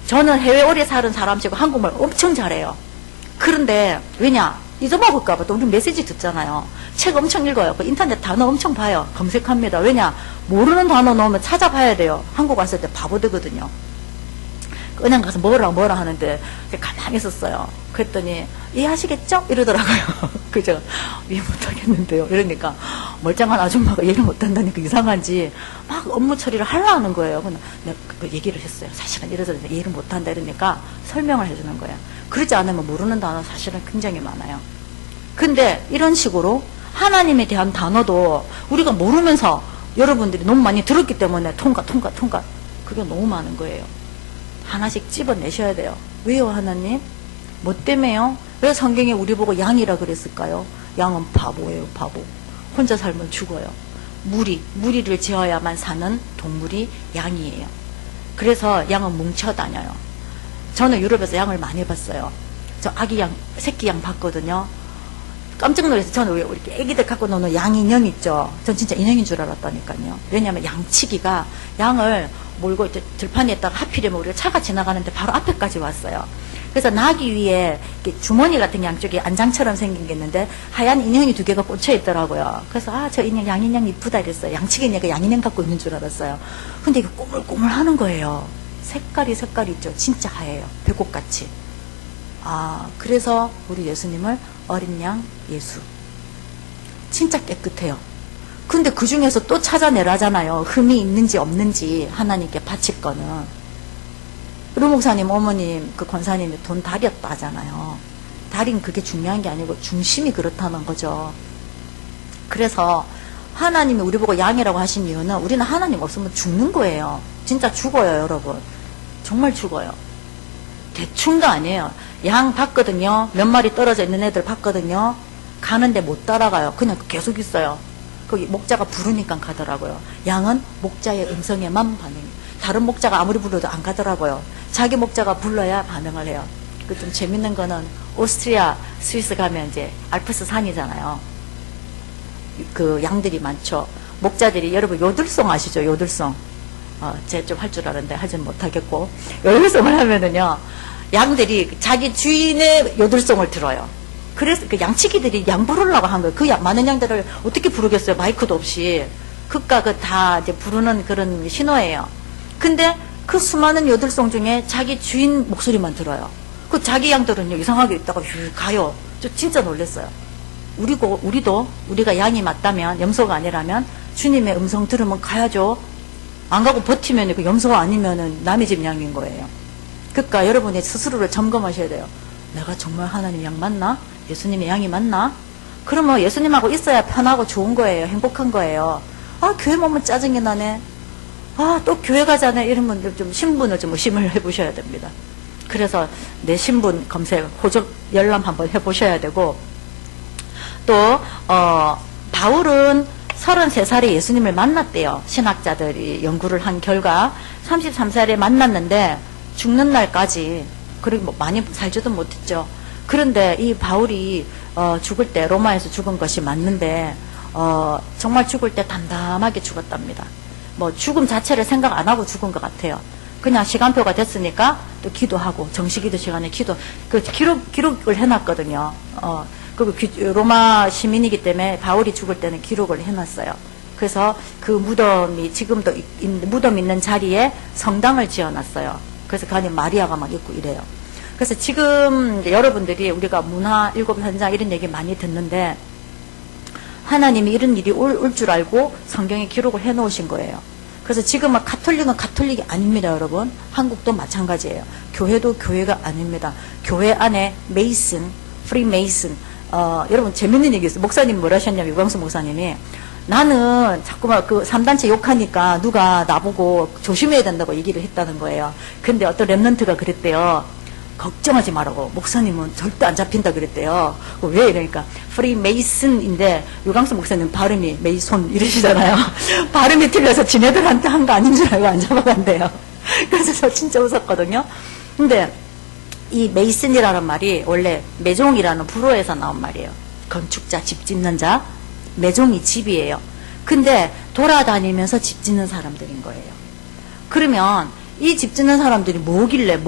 저는 해외 오래 사는 사람치고 한국말 엄청 잘해요. 그런데 왜냐 잊어먹을까봐. 또 우리 메시지 듣잖아요. 책 엄청 읽어요. 그 인터넷 단어 엄청 봐요. 검색합니다. 왜냐 모르는 단어 넣으면 찾아봐야 돼요. 한국 왔을 때 바보 되거든요. 은행 가서 뭐라 하는데 가만히 있었어요. 그랬더니 이해하시겠죠? 이러더라고요. 그죠? 이해 못하겠는데요. 이러니까 멀쩡한 아줌마가 이해를 못한다니까 이상한지 막 업무 처리를 하려는 거예요. 그래서 내가 그 얘기를 했어요. 사실은 이래서 이해를 못한다 이러니까 설명을 해주는 거예요. 그러지 않으면 모르는 단어 사실은 굉장히 많아요. 근데 이런 식으로 하나님에 대한 단어도 우리가 모르면서 여러분들이 너무 많이 들었기 때문에 통과 그게 너무 많은 거예요. 하나씩 집어내셔야 돼요. 왜요 하나님? 뭐 때문에요? 왜 성경에 우리 보고 양이라 그랬을까요? 양은 바보예요. 바보. 혼자 살면 죽어요. 무리를 지어야만 사는 동물이 양이에요. 그래서 양은 뭉쳐 다녀요. 저는 유럽에서 양을 많이 봤어요. 저 아기 양, 새끼 양 봤거든요. 깜짝 놀라서 저는 왜 이렇게 애기들 갖고 노는 양 인형 있죠. 전 진짜 인형인 줄 알았다니까요. 왜냐하면 양치기가 양을 몰고 이제 들판에다가 하필이면 우리가 차가 지나가는데 바로 앞에까지 왔어요. 그래서 나기 위해 이렇게 주머니 같은 게 양쪽에 안장처럼 생긴 게 있는데 하얀 인형이 2개가 꽂혀 있더라고요. 그래서 아, 저 인형, 양인형 이쁘다 이랬어요. 양치기니까 양인형 갖고 있는 줄 알았어요. 근데 이게 꼬물꼬물 하는 거예요. 색깔이 있죠. 진짜 하얘요. 배꼽같이. 아, 그래서 우리 예수님을 어린 양 예수. 진짜 깨끗해요. 근데 그 중에서 또 찾아내라잖아요. 흠이 있는지 없는지 하나님께 바칠 거는. 루 목사님, 어머님, 그 권사님이 돈 다렸다 하잖아요. 다린 그게 중요한 게 아니고 중심이 그렇다는 거죠. 그래서 하나님이 우리 보고 양이라고 하신 이유는 우리는 하나님 없으면 죽는 거예요. 진짜 죽어요, 여러분. 정말 죽어요. 대충도 아니에요. 양 봤거든요. 몇 마리 떨어져 있는 애들 봤거든요. 가는데 못 따라가요. 그냥 계속 있어요. 거기 목자가 부르니까 가더라고요. 양은 목자의 음성에만 반응해요. 다른 목자가 아무리 불러도 안 가더라고요. 자기 목자가 불러야 반응을 해요. 그 좀 재밌는 거는 오스트리아, 스위스 가면 이제 알프스 산이잖아요. 그 양들이 많죠. 목자들이 여러분 요들송 아시죠? 요들송. 제가 좀 할 줄 아는데 하진 못하겠고 요들송을 하면은요. 양들이 자기 주인의 요들송을 들어요. 그래서 그 양치기들이 양 부르려고 한 거예요. 그 많은 양들을 어떻게 부르겠어요? 마이크도 없이. 그까 그 다 이제 부르는 그런 신호예요. 근데 그 수많은 요들송 중에 자기 주인 목소리만 들어요. 그 자기 양들은요, 이상하게 있다가 휘 가요. 저 진짜 놀랐어요. 우리도 우리가 양이 맞다면, 염소가 아니라면 주님의 음성 들으면 가야죠. 안 가고 버티면 그 염소가 아니면은 남의 집 양인 거예요. 그러니까 여러분이 스스로를 점검하셔야 돼요. 내가 정말 하나님 양 맞나? 예수님의 양이 맞나? 그러면 예수님하고 있어야 편하고 좋은 거예요. 행복한 거예요. 아, 교회 오면 짜증이 나네. 아, 또 교회 가자네. 이런 분들 좀 신분을 좀 의심을 해보셔야 됩니다. 그래서 내 신분 검색, 호적 열람 한번 해보셔야 되고, 또 바울은 33살에 예수님을 만났대요. 신학자들이 연구를 한 결과 33살에 만났는데 죽는 날까지, 그리고 뭐 많이 살지도 못했죠. 그런데 이 바울이 죽을 때 로마에서 죽은 것이 맞는데 정말 죽을 때 담담하게 죽었답니다. 뭐 죽음 자체를 생각 안 하고 죽은 것 같아요. 그냥 시간표가 됐으니까 또 기도하고 정시기도 시간에 그 기록을 해놨거든요. 그리고 로마 시민이기 때문에 바울이 죽을 때는 기록을 해놨어요. 그래서 그 무덤이 지금도 무덤 있는 자리에 성당을 지어놨어요. 그래서 그 안에 마리아가 막 있고 이래요. 그래서 지금 여러분들이 우리가 문화 일곱 현장 이런 얘기 많이 듣는데 하나님이 이런 일이 올 줄 알고 성경에 기록을 해놓으신 거예요. 그래서 지금은 가톨릭은 가톨릭이 아닙니다, 여러분. 한국도 마찬가지예요. 교회도 교회가 아닙니다. 교회 안에 메이슨, 프리메이슨. 여러분 재밌는 얘기 있어요. 목사님 뭐라 하셨냐면 유광수 목사님이 나는 자꾸만 그 3단체 욕하니까 누가 나보고 조심해야 된다고 얘기를 했다는 거예요. 근데 어떤 랩런트가 그랬대요. 걱정하지 말라고. 목사님은 절대 안 잡힌다 그랬대요. 왜 이러니까 프리메이슨인데 유광수 목사님 발음이 메이손 이러시잖아요. 발음이 틀려서 지네들한테 한 거 아닌 줄 알고 안 잡아간대요. 그래서 저 진짜 웃었거든요. 근데 이 메이슨이라는 말이 원래 매종이라는 불어에서 나온 말이에요. 건축자, 집 짓는 자. 매종이 집이에요. 근데 돌아다니면서 집 짓는 사람들인 거예요. 그러면 이 집 짓는 사람들이 뭐길래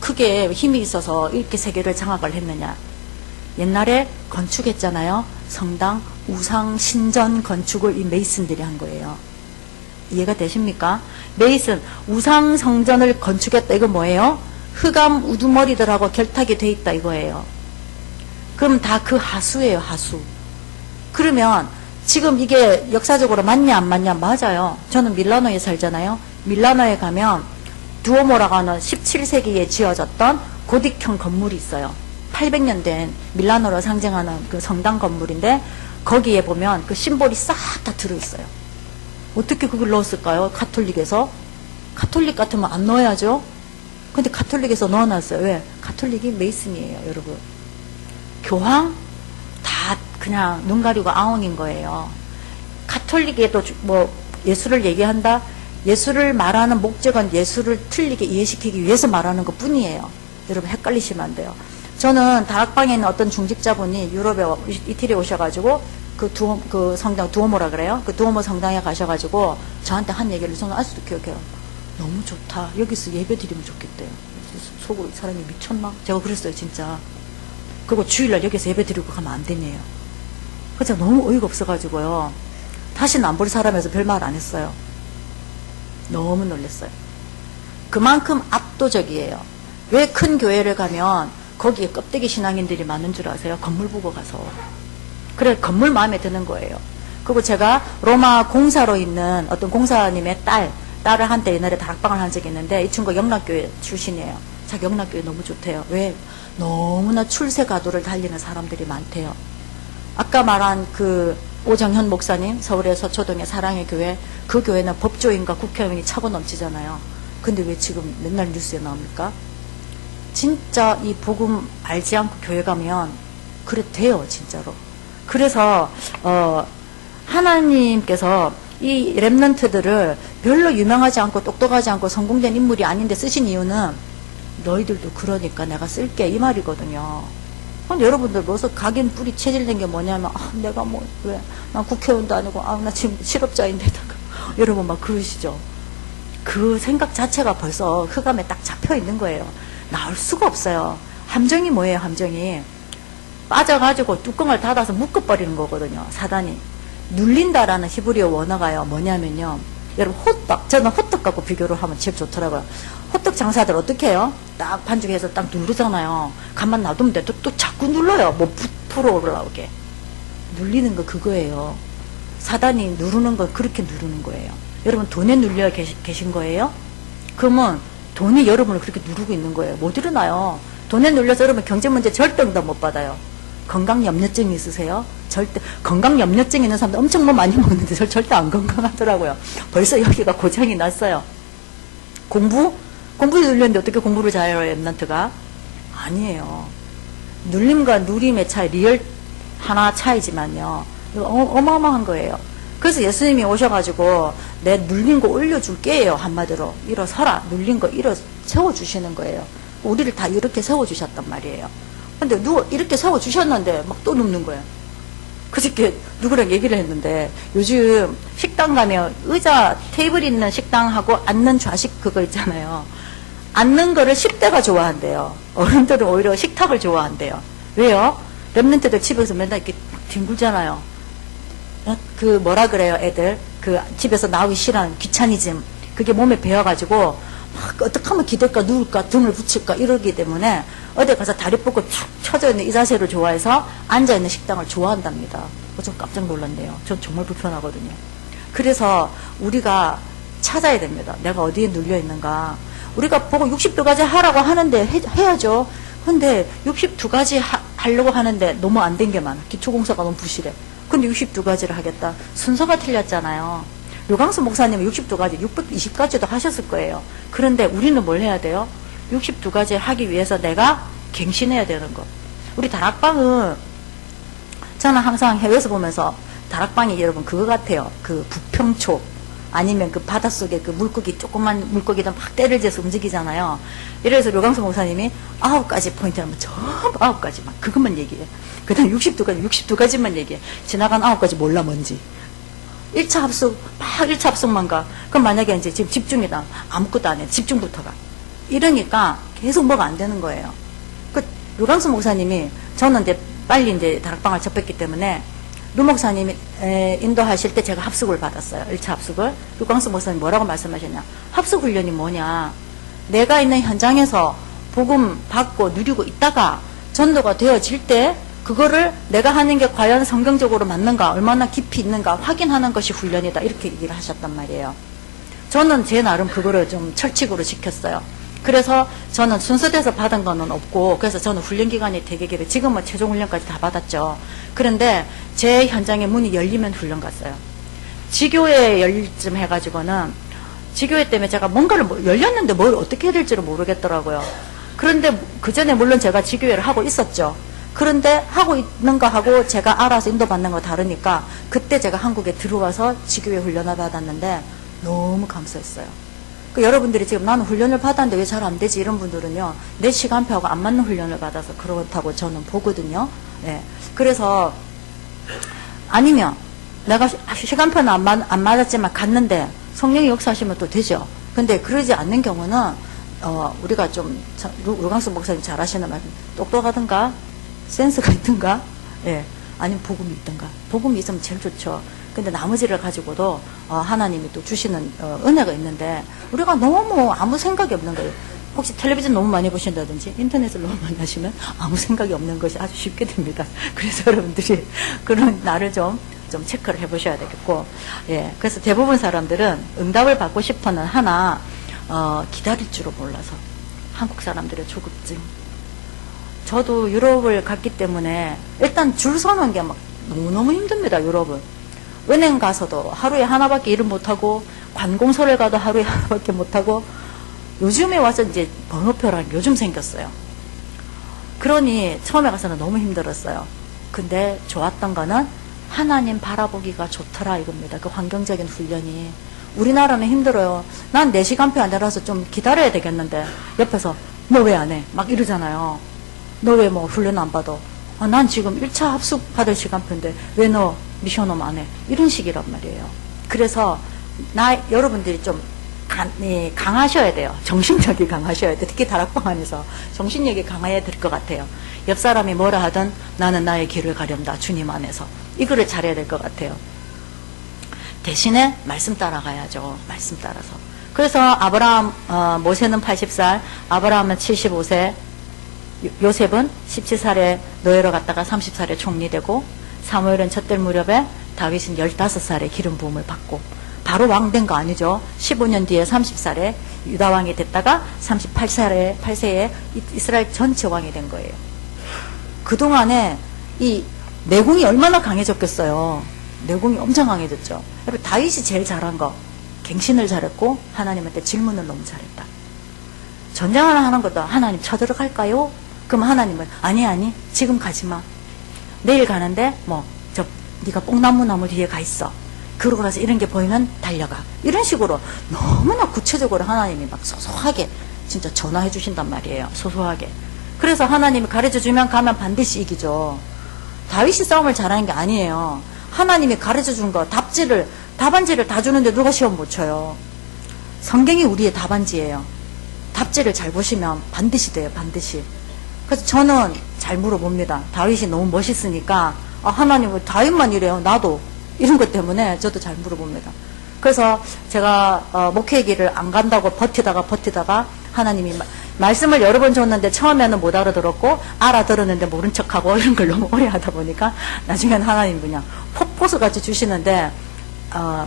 크게 힘이 있어서 이렇게 세계를 장악을 했느냐. 옛날에 건축했잖아요. 성당, 우상, 신전 건축을 이 메이슨들이 한 거예요. 이해가 되십니까? 메이슨, 우상 성전을 건축했다. 이거 뭐예요? 흑암 우두머리들하고 결탁이 돼 있다 이거예요. 그럼 다 그 하수예요, 하수. 그러면 지금 이게 역사적으로 맞냐 안 맞냐? 맞아요. 저는 밀라노에 살잖아요. 밀라노에 가면 두오모라고 하는 17세기에 지어졌던 고딕형 건물이 있어요. 800년 된 밀라노를 상징하는 그 성당 건물인데 거기에 보면 그 심볼이 싹 다 들어있어요. 어떻게 그걸 넣었을까요? 가톨릭에서. 가톨릭 같으면 안 넣어야죠. 근데 가톨릭에서 넣어놨어요. 왜? 가톨릭이 메이슨이에요, 여러분. 교황? 다 그냥 눈 가리고 아웅인 거예요. 가톨릭에도 뭐 예수를 얘기한다? 예수를 말하는 목적은 예수를 틀리게 이해시키기 위해서 말하는 것 뿐이에요. 여러분 헷갈리시면 안 돼요. 저는 다락방에 있는 어떤 중직자분이 유럽에 이태리에 오셔가지고 그 성당 두오모라 그래요. 그 두오모 성당에 가셔가지고 저한테 한 얘기를 저는 아직도 기억해요. 너무 좋다. 여기서 예배 드리면 좋겠대요. 속으로 이 사람이 미쳤나? 제가 그랬어요, 진짜. 그리고 주일날 여기서 예배 드리고 가면 안 되네요. 그래서 너무 어이가 없어가지고요. 다시는 안 볼 사람에서 별말 안 했어요. 너무 놀랐어요. 그만큼 압도적이에요. 왜 큰 교회를 가면 거기에 껍데기 신앙인들이 많은 줄 아세요? 건물 보고 가서. 그래, 건물 마음에 드는 거예요. 그리고 제가 로마 공사로 있는 어떤 공사님의 딸을 한때 옛날에 다락방을 한 적이 있는데 이 친구가 영락교회 출신이에요. 자기 영락교회 너무 좋대요. 왜? 너무나 출세 가도를 달리는 사람들이 많대요. 아까 말한 그 오정현 목사님, 서울의 서초동의 사랑의 교회, 그 교회는 법조인과 국회의원이 차고 넘치잖아요. 근데 왜 지금 맨날 뉴스에 나옵니까? 진짜 이 복음 알지 않고 교회 가면 그래 돼요, 진짜로. 그래서 하나님께서 이 렘넌트들을 별로 유명하지 않고 똑똑하지 않고 성공된 인물이 아닌데 쓰신 이유는 너희들도 그러니까 내가 쓸게 이 말이거든요. 근데 여러분들 벌써 각인 뿌리 체질된 게 뭐냐면 내가 뭐 왜 난 국회의원도 아니고 나 지금 실업자인데다가 여러분 막 그러시죠. 그 생각 자체가 벌써 흑암에 딱 잡혀 있는 거예요. 나올 수가 없어요. 함정이 뭐예요? 함정이 빠져가지고 뚜껑을 닫아서 묶어버리는 거거든요. 사단이 눌린다라는 히브리어 원어가요 뭐냐면요, 여러분 호떡, 저는 호떡 갖고 비교를 하면 제일 좋더라고요. 호떡 장사들 어떻게 해요? 딱 반죽해서 딱 누르잖아요. 가만 놔두면 돼. 또 자꾸 눌러요. 뭐 부풀어 올라오게. 눌리는 거 그거예요. 사단이 누르는 건 그렇게 누르는 거예요. 여러분 돈에 눌려 계신 거예요? 그러면 돈이 여러분을 그렇게 누르고 있는 거예요. 못 일어나요. 돈에 눌려서 여러분 경제 문제 절대 응답 못 받아요. 건강염려증이 있으세요? 절대. 건강염려증 있는 사람들 엄청 뭐 많이 먹는데 절대 안 건강하더라고요. 벌써 여기가 고장이 났어요. 공부에 눌렸는데 어떻게 공부를 잘해요, 엠넌트가? 아니에요. 눌림과 누림의 차이, 리얼 하나 차이지만요. 이거 어마어마한 거예요. 그래서 예수님이 오셔가지고 내 눌린 거 올려줄게요. 한마디로. 일어서라. 눌린 거 세워주시는 거예요. 우리를 다 이렇게 세워주셨단 말이에요. 근데 이렇게 세워주셨는데 막 또 눕는 거예요. 그저께 누구랑 얘기를 했는데 요즘 식당 가면 의자, 테이블 있는 식당하고 앉는 좌식 그거 있잖아요. 앉는 거를 10대가 좋아한대요. 어른들은 오히려 식탁을 좋아한대요. 왜요? 렘넌트들 집에서 맨날 이렇게 뒹굴잖아요. 그 뭐라 그래요, 애들? 그 집에서 나오기 싫어하는 귀차니즘. 그게 몸에 배어가지고 막 어떻게 하면 기댈까 누울까 등을 붙일까 이러기 때문에 어디 가서 다리 뻗고 툭 쳐져 있는 이 자세를 좋아해서 앉아있는 식당을 좋아한답니다. 좀 깜짝 놀랐네요. 전 정말 불편하거든요. 그래서 우리가 찾아야 됩니다. 내가 어디에 눌려 있는가. 우리가 보고 62가지 하라고 하는데 해야죠. 근데 62가지 하려고 하는데 너무 안 된 게 많아. 기초공사가 너무 부실해. 근데 62가지를 하겠다. 순서가 틀렸잖아요. 류광수 목사님은 62가지, 620가지도 하셨을 거예요. 그런데 우리는 뭘 해야 돼요? 62가지 하기 위해서 내가 갱신해야 되는 거. 우리 다락방은 저는 항상 해외에서 보면서 다락방이 여러분 그거 같아요. 그 부평초 아니면 그 바닷속에 그 물고기 조그만 물고기들 막 때를 재서 움직이잖아요. 이래서 류광수 목사님이 9가지 포인트 하면 전부 9가지만 그것만 얘기해. 그 다음 62가지만 얘기해. 지나간 9가지 몰라 뭔지. 1차 합숙 막 1차 합숙만 가. 그럼 만약에 이제 지금 집중이다. 아무것도 안 해. 집중부터 가. 이러니까 계속 뭐가 안 되는 거예요. 그 류광수 목사님이 저는 이제 빨리 이제 다락방을 접했기 때문에 류 목사님이 인도하실 때 제가 합숙을 받았어요. 1차 합숙을. 류광수 목사님 뭐라고 말씀하셨냐. 합숙 훈련이 뭐냐. 내가 있는 현장에서 복음 받고 누리고 있다가 전도가 되어질 때 그거를 내가 하는 게 과연 성경적으로 맞는가, 얼마나 깊이 있는가 확인하는 것이 훈련이다. 이렇게 얘기를 하셨단 말이에요. 저는 제 나름 그거를 좀 철칙으로 지켰어요. 그래서 저는 순서대에서 받은 거는 없고, 그래서 저는 훈련 기간이 되게 길어요. 지금은 최종 훈련까지 다 받았죠. 그런데 제 현장에 문이 열리면 훈련 갔어요. 지교회 열쯤 해가지고는 지교회 때문에 제가 뭔가를 열렸는데 뭘 어떻게 해야 될지를 모르겠더라고요. 그런데 그 전에 물론 제가 지교회를 하고 있었죠. 그런데 하고 있는 거 하고 제가 알아서 인도받는 거 다르니까 그때 제가 한국에 들어와서 지교회 훈련을 받았는데 너무 감사했어요. 그 여러분들이 지금 나는 훈련을 받았는데 왜 잘 안 되지 이런 분들은요, 내 시간표하고 안 맞는 훈련을 받아서 그렇다고 저는 보거든요. 네. 그래서 아니면 내가 시간표는 안 맞았지만 갔는데 성령이 역사하시면 또 되죠. 근데 그러지 않는 경우는 우리가 좀 루강수 목사님 잘 하시는 말, 똑똑하든가 센스가 있든가, 예, 아니면 복음이 있든가. 복음이 있으면 제일 좋죠. 근데 나머지를 가지고도 하나님이 또 주시는 은혜가 있는데 우리가 너무 아무 생각이 없는 거예요. 혹시 텔레비전 너무 많이 보신다든지 인터넷을 너무 많이 하시면 아무 생각이 없는 것이 아주 쉽게 됩니다. 그래서 여러분들이 그런 나를 좀 체크를 해보셔야 되겠고, 예, 그래서 대부분 사람들은 응답을 받고 싶어는 하나 기다릴 줄을 몰라서 한국 사람들의 조급증. 저도 유럽을 갔기 때문에 일단 줄 서는 게 막 너무너무 힘듭니다. 유럽은 은행 가서도 하루에 하나밖에 일을 못하고 관공서를 가도 하루에 하나밖에 못하고 요즘에 와서 이제 번호표라는 게 요즘 생겼어요. 그러니 처음에 가서는 너무 힘들었어요. 근데 좋았던 거는 하나님 바라보기가 좋더라 이겁니다. 그 환경적인 훈련이. 우리나라는 힘들어요. 난 4시간표 안 되라서 좀 기다려야 되겠는데 옆에서 너 왜 안 해? 막 이러잖아요. 너 왜 뭐 훈련 안 받아? 난 지금 1차 합숙 받을 시간표인데 왜 너 미션홈 안 해? 이런 식이란 말이에요. 그래서 여러분들이 좀 강하셔야 돼요. 정신력이 강하셔야 돼요. 특히 다락방 안에서 정신력이 강해야 될 것 같아요. 옆 사람이 뭐라 하든 나는 나의 길을 가련다. 주님 안에서. 이거를 잘해야 될 것 같아요. 대신에 말씀 따라가야죠. 말씀 따라서. 그래서 아브라함, 모세는 80살, 아브라함은 75세, 요셉은 17살에 노예로 갔다가 30살에 총리되고, 사무엘은 젖될 무렵에, 다윗은 15살에 기름 부음을 받고, 바로 왕 된 거 아니죠. 15년 뒤에 30살에 유다 왕이 됐다가 38세에 이스라엘 전체 왕이 된 거예요. 그동안에 이 내공이 얼마나 강해졌겠어요. 내공이 엄청 강해졌죠. 다윗이 제일 잘한 거, 갱신을 잘했고 하나님한테 질문을 너무 잘했다. 전쟁을 하는 것도 하나님 쳐들어갈까요? 그럼 하나님은 아니 지금 가지마. 내일 가는데 네가 뽕나무 뒤에 가 있어. 그러고 나서 이런 게 보이면 달려가. 이런 식으로 너무나 구체적으로 하나님이 막 소소하게 진짜 전화해 주신단 말이에요. 소소하게. 그래서 하나님이 가르쳐 주면 가면 반드시 이기죠. 다윗이 싸움을 잘하는 게 아니에요. 하나님이 가르쳐 준 거, 답안지를 다 주는데 누가 시험 못 쳐요. 성경이 우리의 답안지예요. 답지를 잘 보시면 반드시 돼요. 반드시. 그래서 저는 잘 물어봅니다. 다윗이 너무 멋있으니까 하나님은 다윗만 이래요. 나도. 이런 것 때문에 저도 잘 물어봅니다. 그래서 제가 목회 길을 안 간다고 버티다가 하나님이 말씀을 여러 번 줬는데 처음에는 못 알아들었고 알아들었는데 모른 척하고 이런 걸 너무 오래 하다 보니까 나중에는 하나님 그냥 폭포수같이 주시는데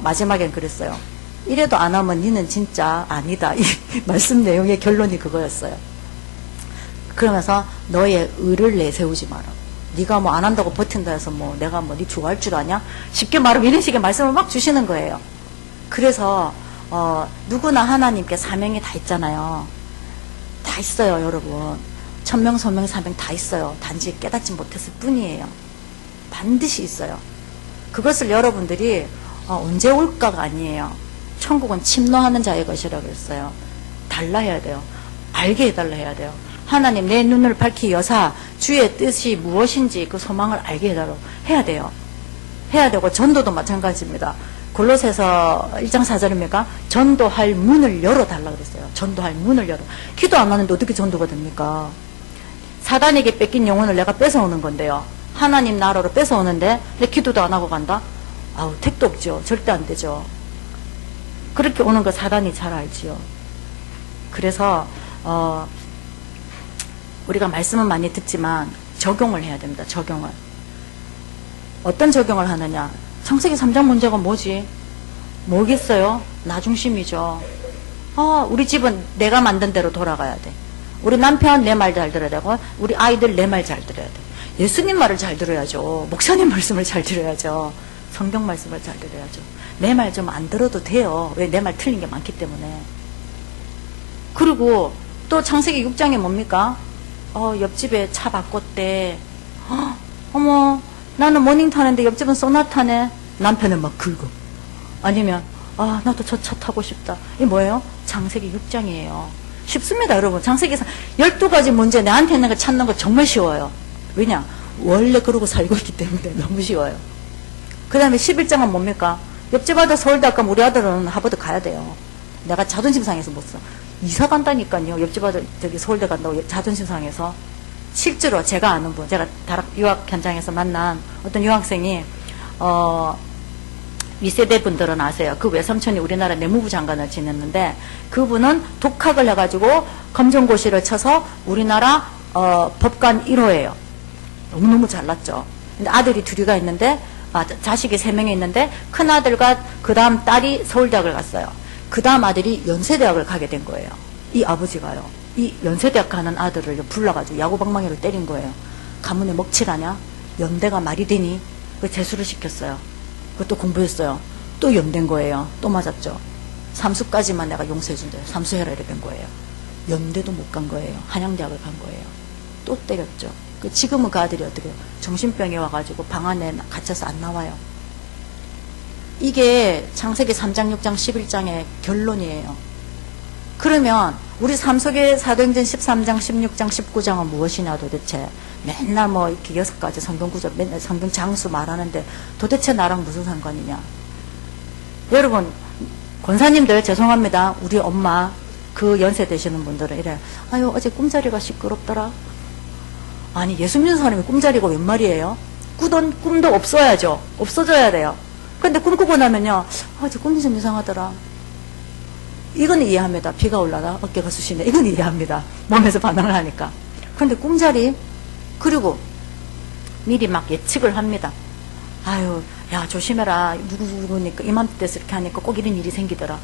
마지막엔 그랬어요. 이래도 안 하면 니는 진짜 아니다. 이 말씀 내용의 결론이 그거였어요. 그러면서 너의 의를 내세우지 마라. 네가 뭐 안 한다고 버틴다 해서 뭐 내가 뭐 네 좋아할 줄 아냐? 쉽게 말하면 이런 식의 말씀을 막 주시는 거예요. 그래서 누구나 하나님께 사명이 다 있잖아요. 다 있어요, 여러분. 천명, 소명, 사명 다 있어요. 단지 깨닫지 못했을 뿐이에요. 반드시 있어요. 그것을 여러분들이 언제 올까가 아니에요. 천국은 침노하는 자의 것이라고 했어요. 달라 해야 돼요. 알게 해달라 해야 돼요. 하나님 내 눈을 밝히 여사 주의 뜻이 무엇인지 그 소망을 알게 해달라고 해야 돼요. 해야 되고 전도도 마찬가지입니다. 골로새서 1장 4절입니까? 전도할 문을 열어달라고 그랬어요. 전도할 문을 열어. 기도 안 하는데 어떻게 전도가 됩니까? 사단에게 뺏긴 영혼을 내가 뺏어오는 건데요. 하나님 나라로 뺏어오는데 내 기도도 안 하고 간다? 아우 택도 없죠. 절대 안 되죠. 그렇게 오는 거 사단이 잘 알지요. 그래서 우리가 말씀은 많이 듣지만 적용을 해야 됩니다. 적용을. 어떤 적용을 하느냐? 창세기 3장 문제가 뭐지? 뭐겠어요? 나 중심이죠. 우리 집은 내가 만든 대로 돌아가야 돼. 우리 남편 내 말 잘 들어야 되고 우리 아이들 내 말 잘 들어야 돼. 예수님 말을 잘 들어야죠. 목사님 말씀을 잘 들어야죠. 성경 말씀을 잘 들어야죠. 내 말 좀 안 들어도 돼요. 왜? 내 말 틀린 게 많기 때문에. 그리고 또 창세기 6장에 뭡니까? 옆집에 차 바꿨대. 어머, 나는 모닝 타는데 옆집은 소나타네. 남편은 막 긁어. 아니면 아, 나도 저 차 타고 싶다. 이게 뭐예요? 창세기 6장이에요. 쉽습니다, 여러분. 창세기 12가지 문제 내한테 있는 거 찾는 거 정말 쉬워요. 왜냐? 원래 그러고 살고 있기 때문에 너무 쉬워요. 그 다음에 11장은 뭡니까? 옆집 아들 서울대 갈 거면 우리 아들은 하버드 가야 돼요. 내가 자존심 상해서 못 써. 이사 간다니까요. 옆집 아들 저기 서울대 간다고 자존심 상해서. 실제로 제가 아는 분, 제가 유학 현장에서 만난 어떤 유학생이 윗세대 분들은 아세요. 그 외삼촌이 우리나라 내무부 장관을 지냈는데 그분은 독학을 해가지고 검정고시를 쳐서 우리나라 법관 1호예요. 너무너무 잘났죠. 근데 아들이 둘이가 있는데 자식이 3명이 있는데 큰아들과 그 다음 딸이 서울대학을 갔어요. 그 다음 아들이 연세대학을 가게 된 거예요. 이 아버지가요. 이 연세대학 가는 아들을 불러가지고 야구방망이로 때린 거예요. 가문에 먹칠하냐? 연대가 말이 되니? 그 재수를 시켰어요. 그것도 공부했어요. 또 연대인 거예요. 또 맞았죠. 삼수까지만 내가 용서해준대요. 삼수해라 이렇게 된 거예요. 연대도 못 간 거예요. 한양대학을 간 거예요. 또 때렸죠. 지금은 그 아들이 어떻게 해요? 정신병이 와가지고 방 안에 갇혀서 안 나와요. 이게 창세기 3장, 6장, 11장의 결론이에요. 그러면 우리 삶 속의 사도행전 13장, 16장, 19장은 무엇이냐 도대체. 맨날 뭐 이렇게 6가지 성경 구절, 맨날 성경 장수 말하는데 도대체 나랑 무슨 상관이냐. 여러분, 권사님들 죄송합니다. 우리 엄마 그 연세 되시는 분들은 이래. 아유, 어제 꿈자리가 시끄럽더라. 아니, 예수 믿는 사람이 꿈자리가 웬 말이에요? 꾸던 꿈도 없어야죠. 없어져야 돼요. 근데 꿈 꾸고 나면요. 저 꿈이 좀 이상하더라. 이건 이해합니다. 비가 올라나 어깨가 쑤시네. 이건 이해합니다. 몸에서 반응을 하니까. 그런데 꿈자리, 그리고 미리 막 예측을 합니다. 아유, 야, 조심해라. 누구니까 이맘때 돼서 이렇게 하니까 꼭 이런 일이 생기더라.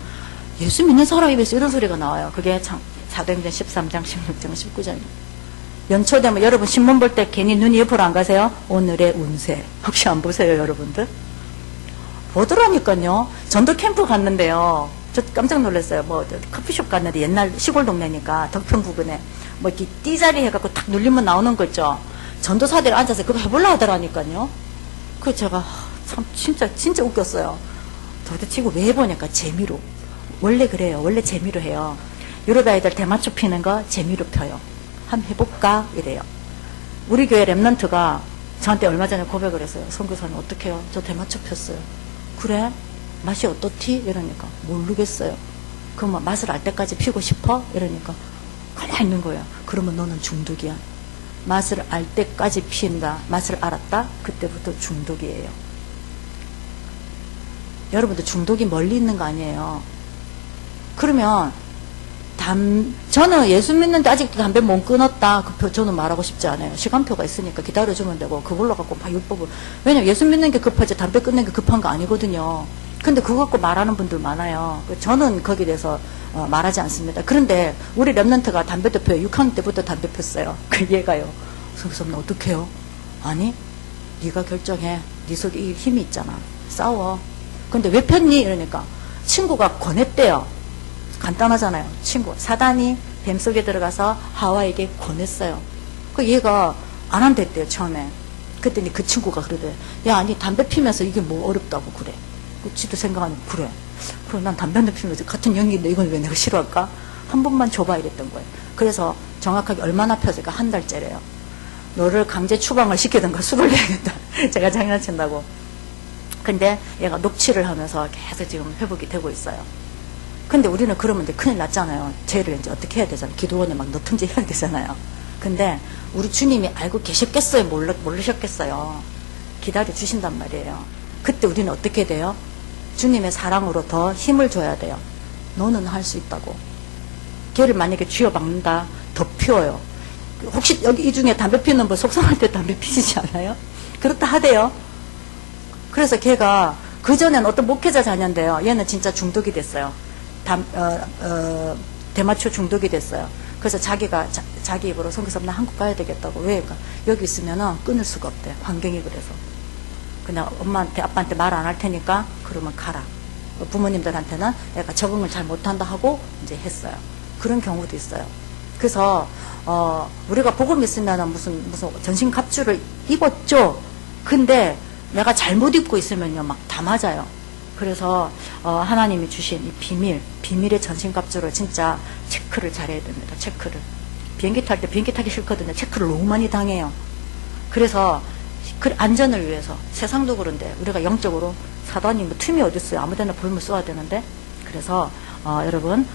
예수 믿는 사람 입에서 이런 소리가 나와요. 그게 사도행전 13장, 16장, 19장입니다. 연초 되면 여러분 신문 볼 때 괜히 눈이 옆으로 안 가세요? 오늘의 운세. 혹시 안 보세요, 여러분들? 보더라니까요. 전도 캠프 갔는데요. 저 깜짝 놀랐어요. 뭐 커피숍 갔는데 옛날 시골 동네니까 덕평 부근에 뭐 이렇게 띠자리 해갖고 탁 눌리면 나오는 거 있죠. 전도사들이 앉아서 그거 해볼라 하더라니까요. 그 제가 참 진짜 웃겼어요. 도대체 이거 왜 해보니까 재미로. 원래 그래요. 원래 재미로 해요. 유럽 아이들 대마초 피는 거 재미로 펴요. 한번 해볼까? 이래요. 우리 교회 랩런트가 저한테 얼마 전에 고백을 했어요. 선교사님 어떡해요? 저 대마초 폈어요. 그래? 맛이 어떻지? 이러니까 모르겠어요. 그럼 맛을 알 때까지 피고 싶어? 이러니까 가만히 있는 거예요. 그러면 너는 중독이야. 맛을 알 때까지 피운다. 맛을 알았다? 그때부터 중독이에요. 여러분들 중독이 멀리 있는 거 아니에요. 그러면 저는 예수 믿는데 아직도 담배 못 끊었다. 저는 말하고 싶지 않아요. 시간표가 있으니까 기다려주면 되고 그걸로 갖고 막 율법을. 왜냐면 예수 믿는 게 급하지 담배 끊는 게 급한 거 아니거든요. 근데 그거 갖고 말하는 분들 많아요. 저는 거기에 대해서 말하지 않습니다. 그런데 우리 랩런트가 담배도 펴요. 6학년 때부터 담배 폈어요. 그 얘가요. 그래서 어떡해요? 아니 네가 결정해. 네 속에 이 힘이 있잖아. 싸워. 근데 왜 폈니? 이러니까 친구가 권했대요. 간단하잖아요. 친구 사단이 뱀 속에 들어가서 하와에게 권했어요. 그 얘가 안 한댔대요. 처음에. 그랬더니 그 친구가 그러대. 야, 아니 담배 피면서 이게 뭐 어렵다고 그래. 지도 생각하는 그래. 그럼 난 담배 한 대 피면서 같은 연기인데 이건 왜 내가 싫어할까? 한 번만 줘봐 이랬던 거예요. 그래서 정확하게 얼마나 폈을까? 한 달째래요. 너를 강제 추방을 시키든가 술을 내야겠다. 제가 장난친다고. 근데 얘가 녹취를 하면서 계속 지금 회복이 되고 있어요. 근데 우리는 그러면 이제 큰일 났잖아요. 죄를 이제 어떻게 해야 되잖아요. 기도원에 막 너통제 해야 되잖아요. 근데 우리 주님이 알고 계셨겠어요? 모르셨겠어요? 기다려 주신단 말이에요. 그때 우리는 어떻게 돼요? 주님의 사랑으로 더 힘을 줘야 돼요. 너는 할 수 있다고. 걔를 만약에 쥐어박는다, 더 피워요. 혹시 여기 이 중에 담배 피우는 분 속상할 때 담배 피시지 않아요? 그렇다 하대요. 그래서 걔가 그전엔 어떤 목회자 자녀인데요. 얘는 진짜 중독이 됐어요. 대마초 중독이 됐어요. 그래서 자기가 자기 입으로 선교사 나 한국 가야 되겠다고. 왜? 그러니까 여기 있으면은 끊을 수가 없대. 환경이 그래서. 그냥 엄마한테 아빠한테 말 안 할 테니까 그러면 가라. 부모님들한테는 애가 적응을 잘 못한다 하고 이제 했어요. 그런 경우도 있어요. 그래서 우리가 복음 있으면은 무슨 전신 갑주를 입었죠. 근데 내가 잘못 입고 있으면요 막 다 맞아요. 그래서 하나님이 주신 이 비밀의 전신갑주를 진짜 체크를 잘해야 됩니다. 체크를. 비행기 탈 때 비행기 타기 싫거든요. 체크를 너무 많이 당해요. 그래서 그 안전을 위해서 세상도 그런데 우리가 영적으로 사단이 뭐 틈이 어디 있어요. 아무데나 볼물 쏘아야 되는데 그래서 여러분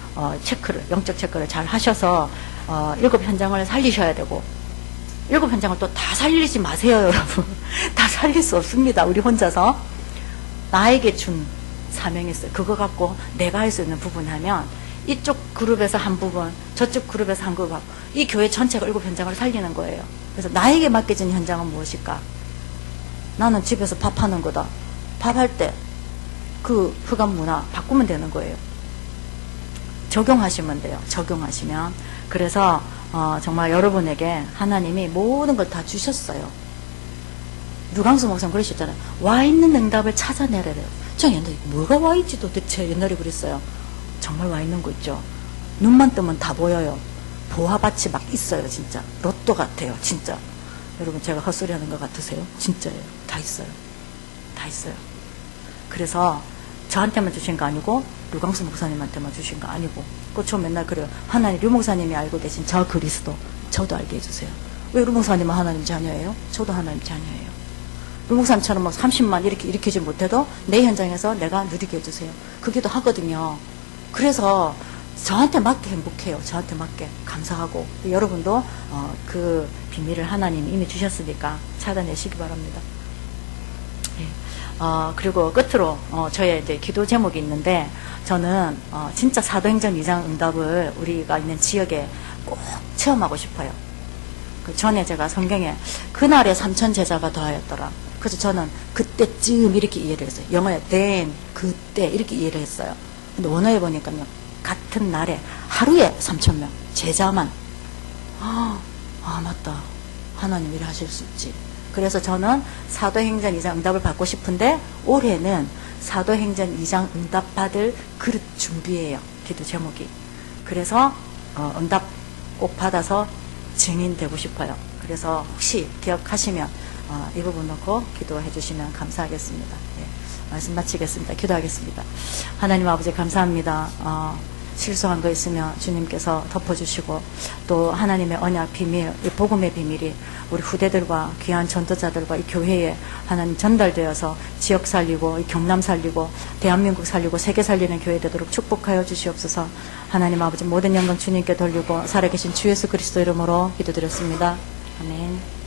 체크를 영적 체크를 잘 하셔서 7 현장을 살리셔야 되고 7 현장을 또 다 살리지 마세요, 여러분. 다 살릴 수 없습니다. 우리 혼자서 나에게 준 사명이 있어요. 그거 갖고 내가 할 수 있는 부분 하면 이쪽 그룹에서 한 부분, 저쪽 그룹에서 한 부분, 이 교회 전체가 7 현장을 살리는 거예요. 그래서 나에게 맡겨진 현장은 무엇일까? 나는 집에서 밥하는 거다. 밥할 때 그 흑암 문화 바꾸면 되는 거예요. 적용하시면 돼요. 적용하시면. 그래서 정말 여러분에게 하나님이 모든 걸 다 주셨어요. 유광수 목사님 그러셨잖아요. 와 있는 응답을 찾아내래요. 저 옛날에 뭐가 와 있지 도대체 옛날에 그랬어요. 정말 와 있는 거 있죠. 눈만 뜨면 다 보여요. 보화밭이 막 있어요. 진짜 로또 같아요. 진짜 여러분 제가 헛소리 하는 것 같으세요? 진짜예요. 다 있어요. 다 있어요. 그래서 저한테만 주신 거 아니고 류광수 목사님한테만 주신 거 아니고 그저 맨날 그래요. 하나님 류 목사님이 알고 계신 저 그리스도 저도 알게 해주세요. 왜 류 목사님은 하나님 자녀예요? 저도 하나님 자녀예요. 류 목사님처럼 막 30만 이렇게 일으키지 못해도 내 현장에서 내가 누리게 해주세요. 그게도 하거든요. 그래서 저한테 맞게 행복해요. 저한테 맞게 감사하고 여러분도 그 비밀을 하나님이 이미 주셨으니까 찾아내시기 바랍니다. 예. 그리고 끝으로 저의 이제 기도 제목이 있는데 저는 진짜 사도행전 2장 응답을 우리가 있는 지역에 꼭 체험하고 싶어요. 그 전에 제가 성경에 그날에 3천 제자가 더하였더라. 그래서 저는 그때쯤 이렇게 이해를 했어요. 영어에 then 그때 이렇게 이해를 했어요. 근데 원어에 보니까요. 같은 날에 하루에 3,000명 제자만 맞다. 하나님 일을 하실 수 있지. 그래서 저는 사도행전 2장 응답을 받고 싶은데 올해는 사도행전 2장 응답 받을 그릇 준비예요. 기도 제목이. 그래서 응답 꼭 받아서 증인 되고 싶어요. 그래서 혹시 기억하시면 이 부분 놓고 기도해 주시면 감사하겠습니다. 네, 말씀 마치겠습니다. 기도하겠습니다. 하나님 아버지 감사합니다. 실수한 거 있으면 주님께서 덮어주시고 또 하나님의 언약 비밀, 이 복음의 비밀이 우리 후대들과 귀한 전도자들과 이 교회에 하나님 전달되어서 지역 살리고 이 경남 살리고 대한민국 살리고 세계 살리는 교회 되도록 축복하여 주시옵소서. 하나님 아버지 모든 영광 주님께 돌리고 살아계신 주 예수 그리스도 이름으로 기도드렸습니다. 아멘.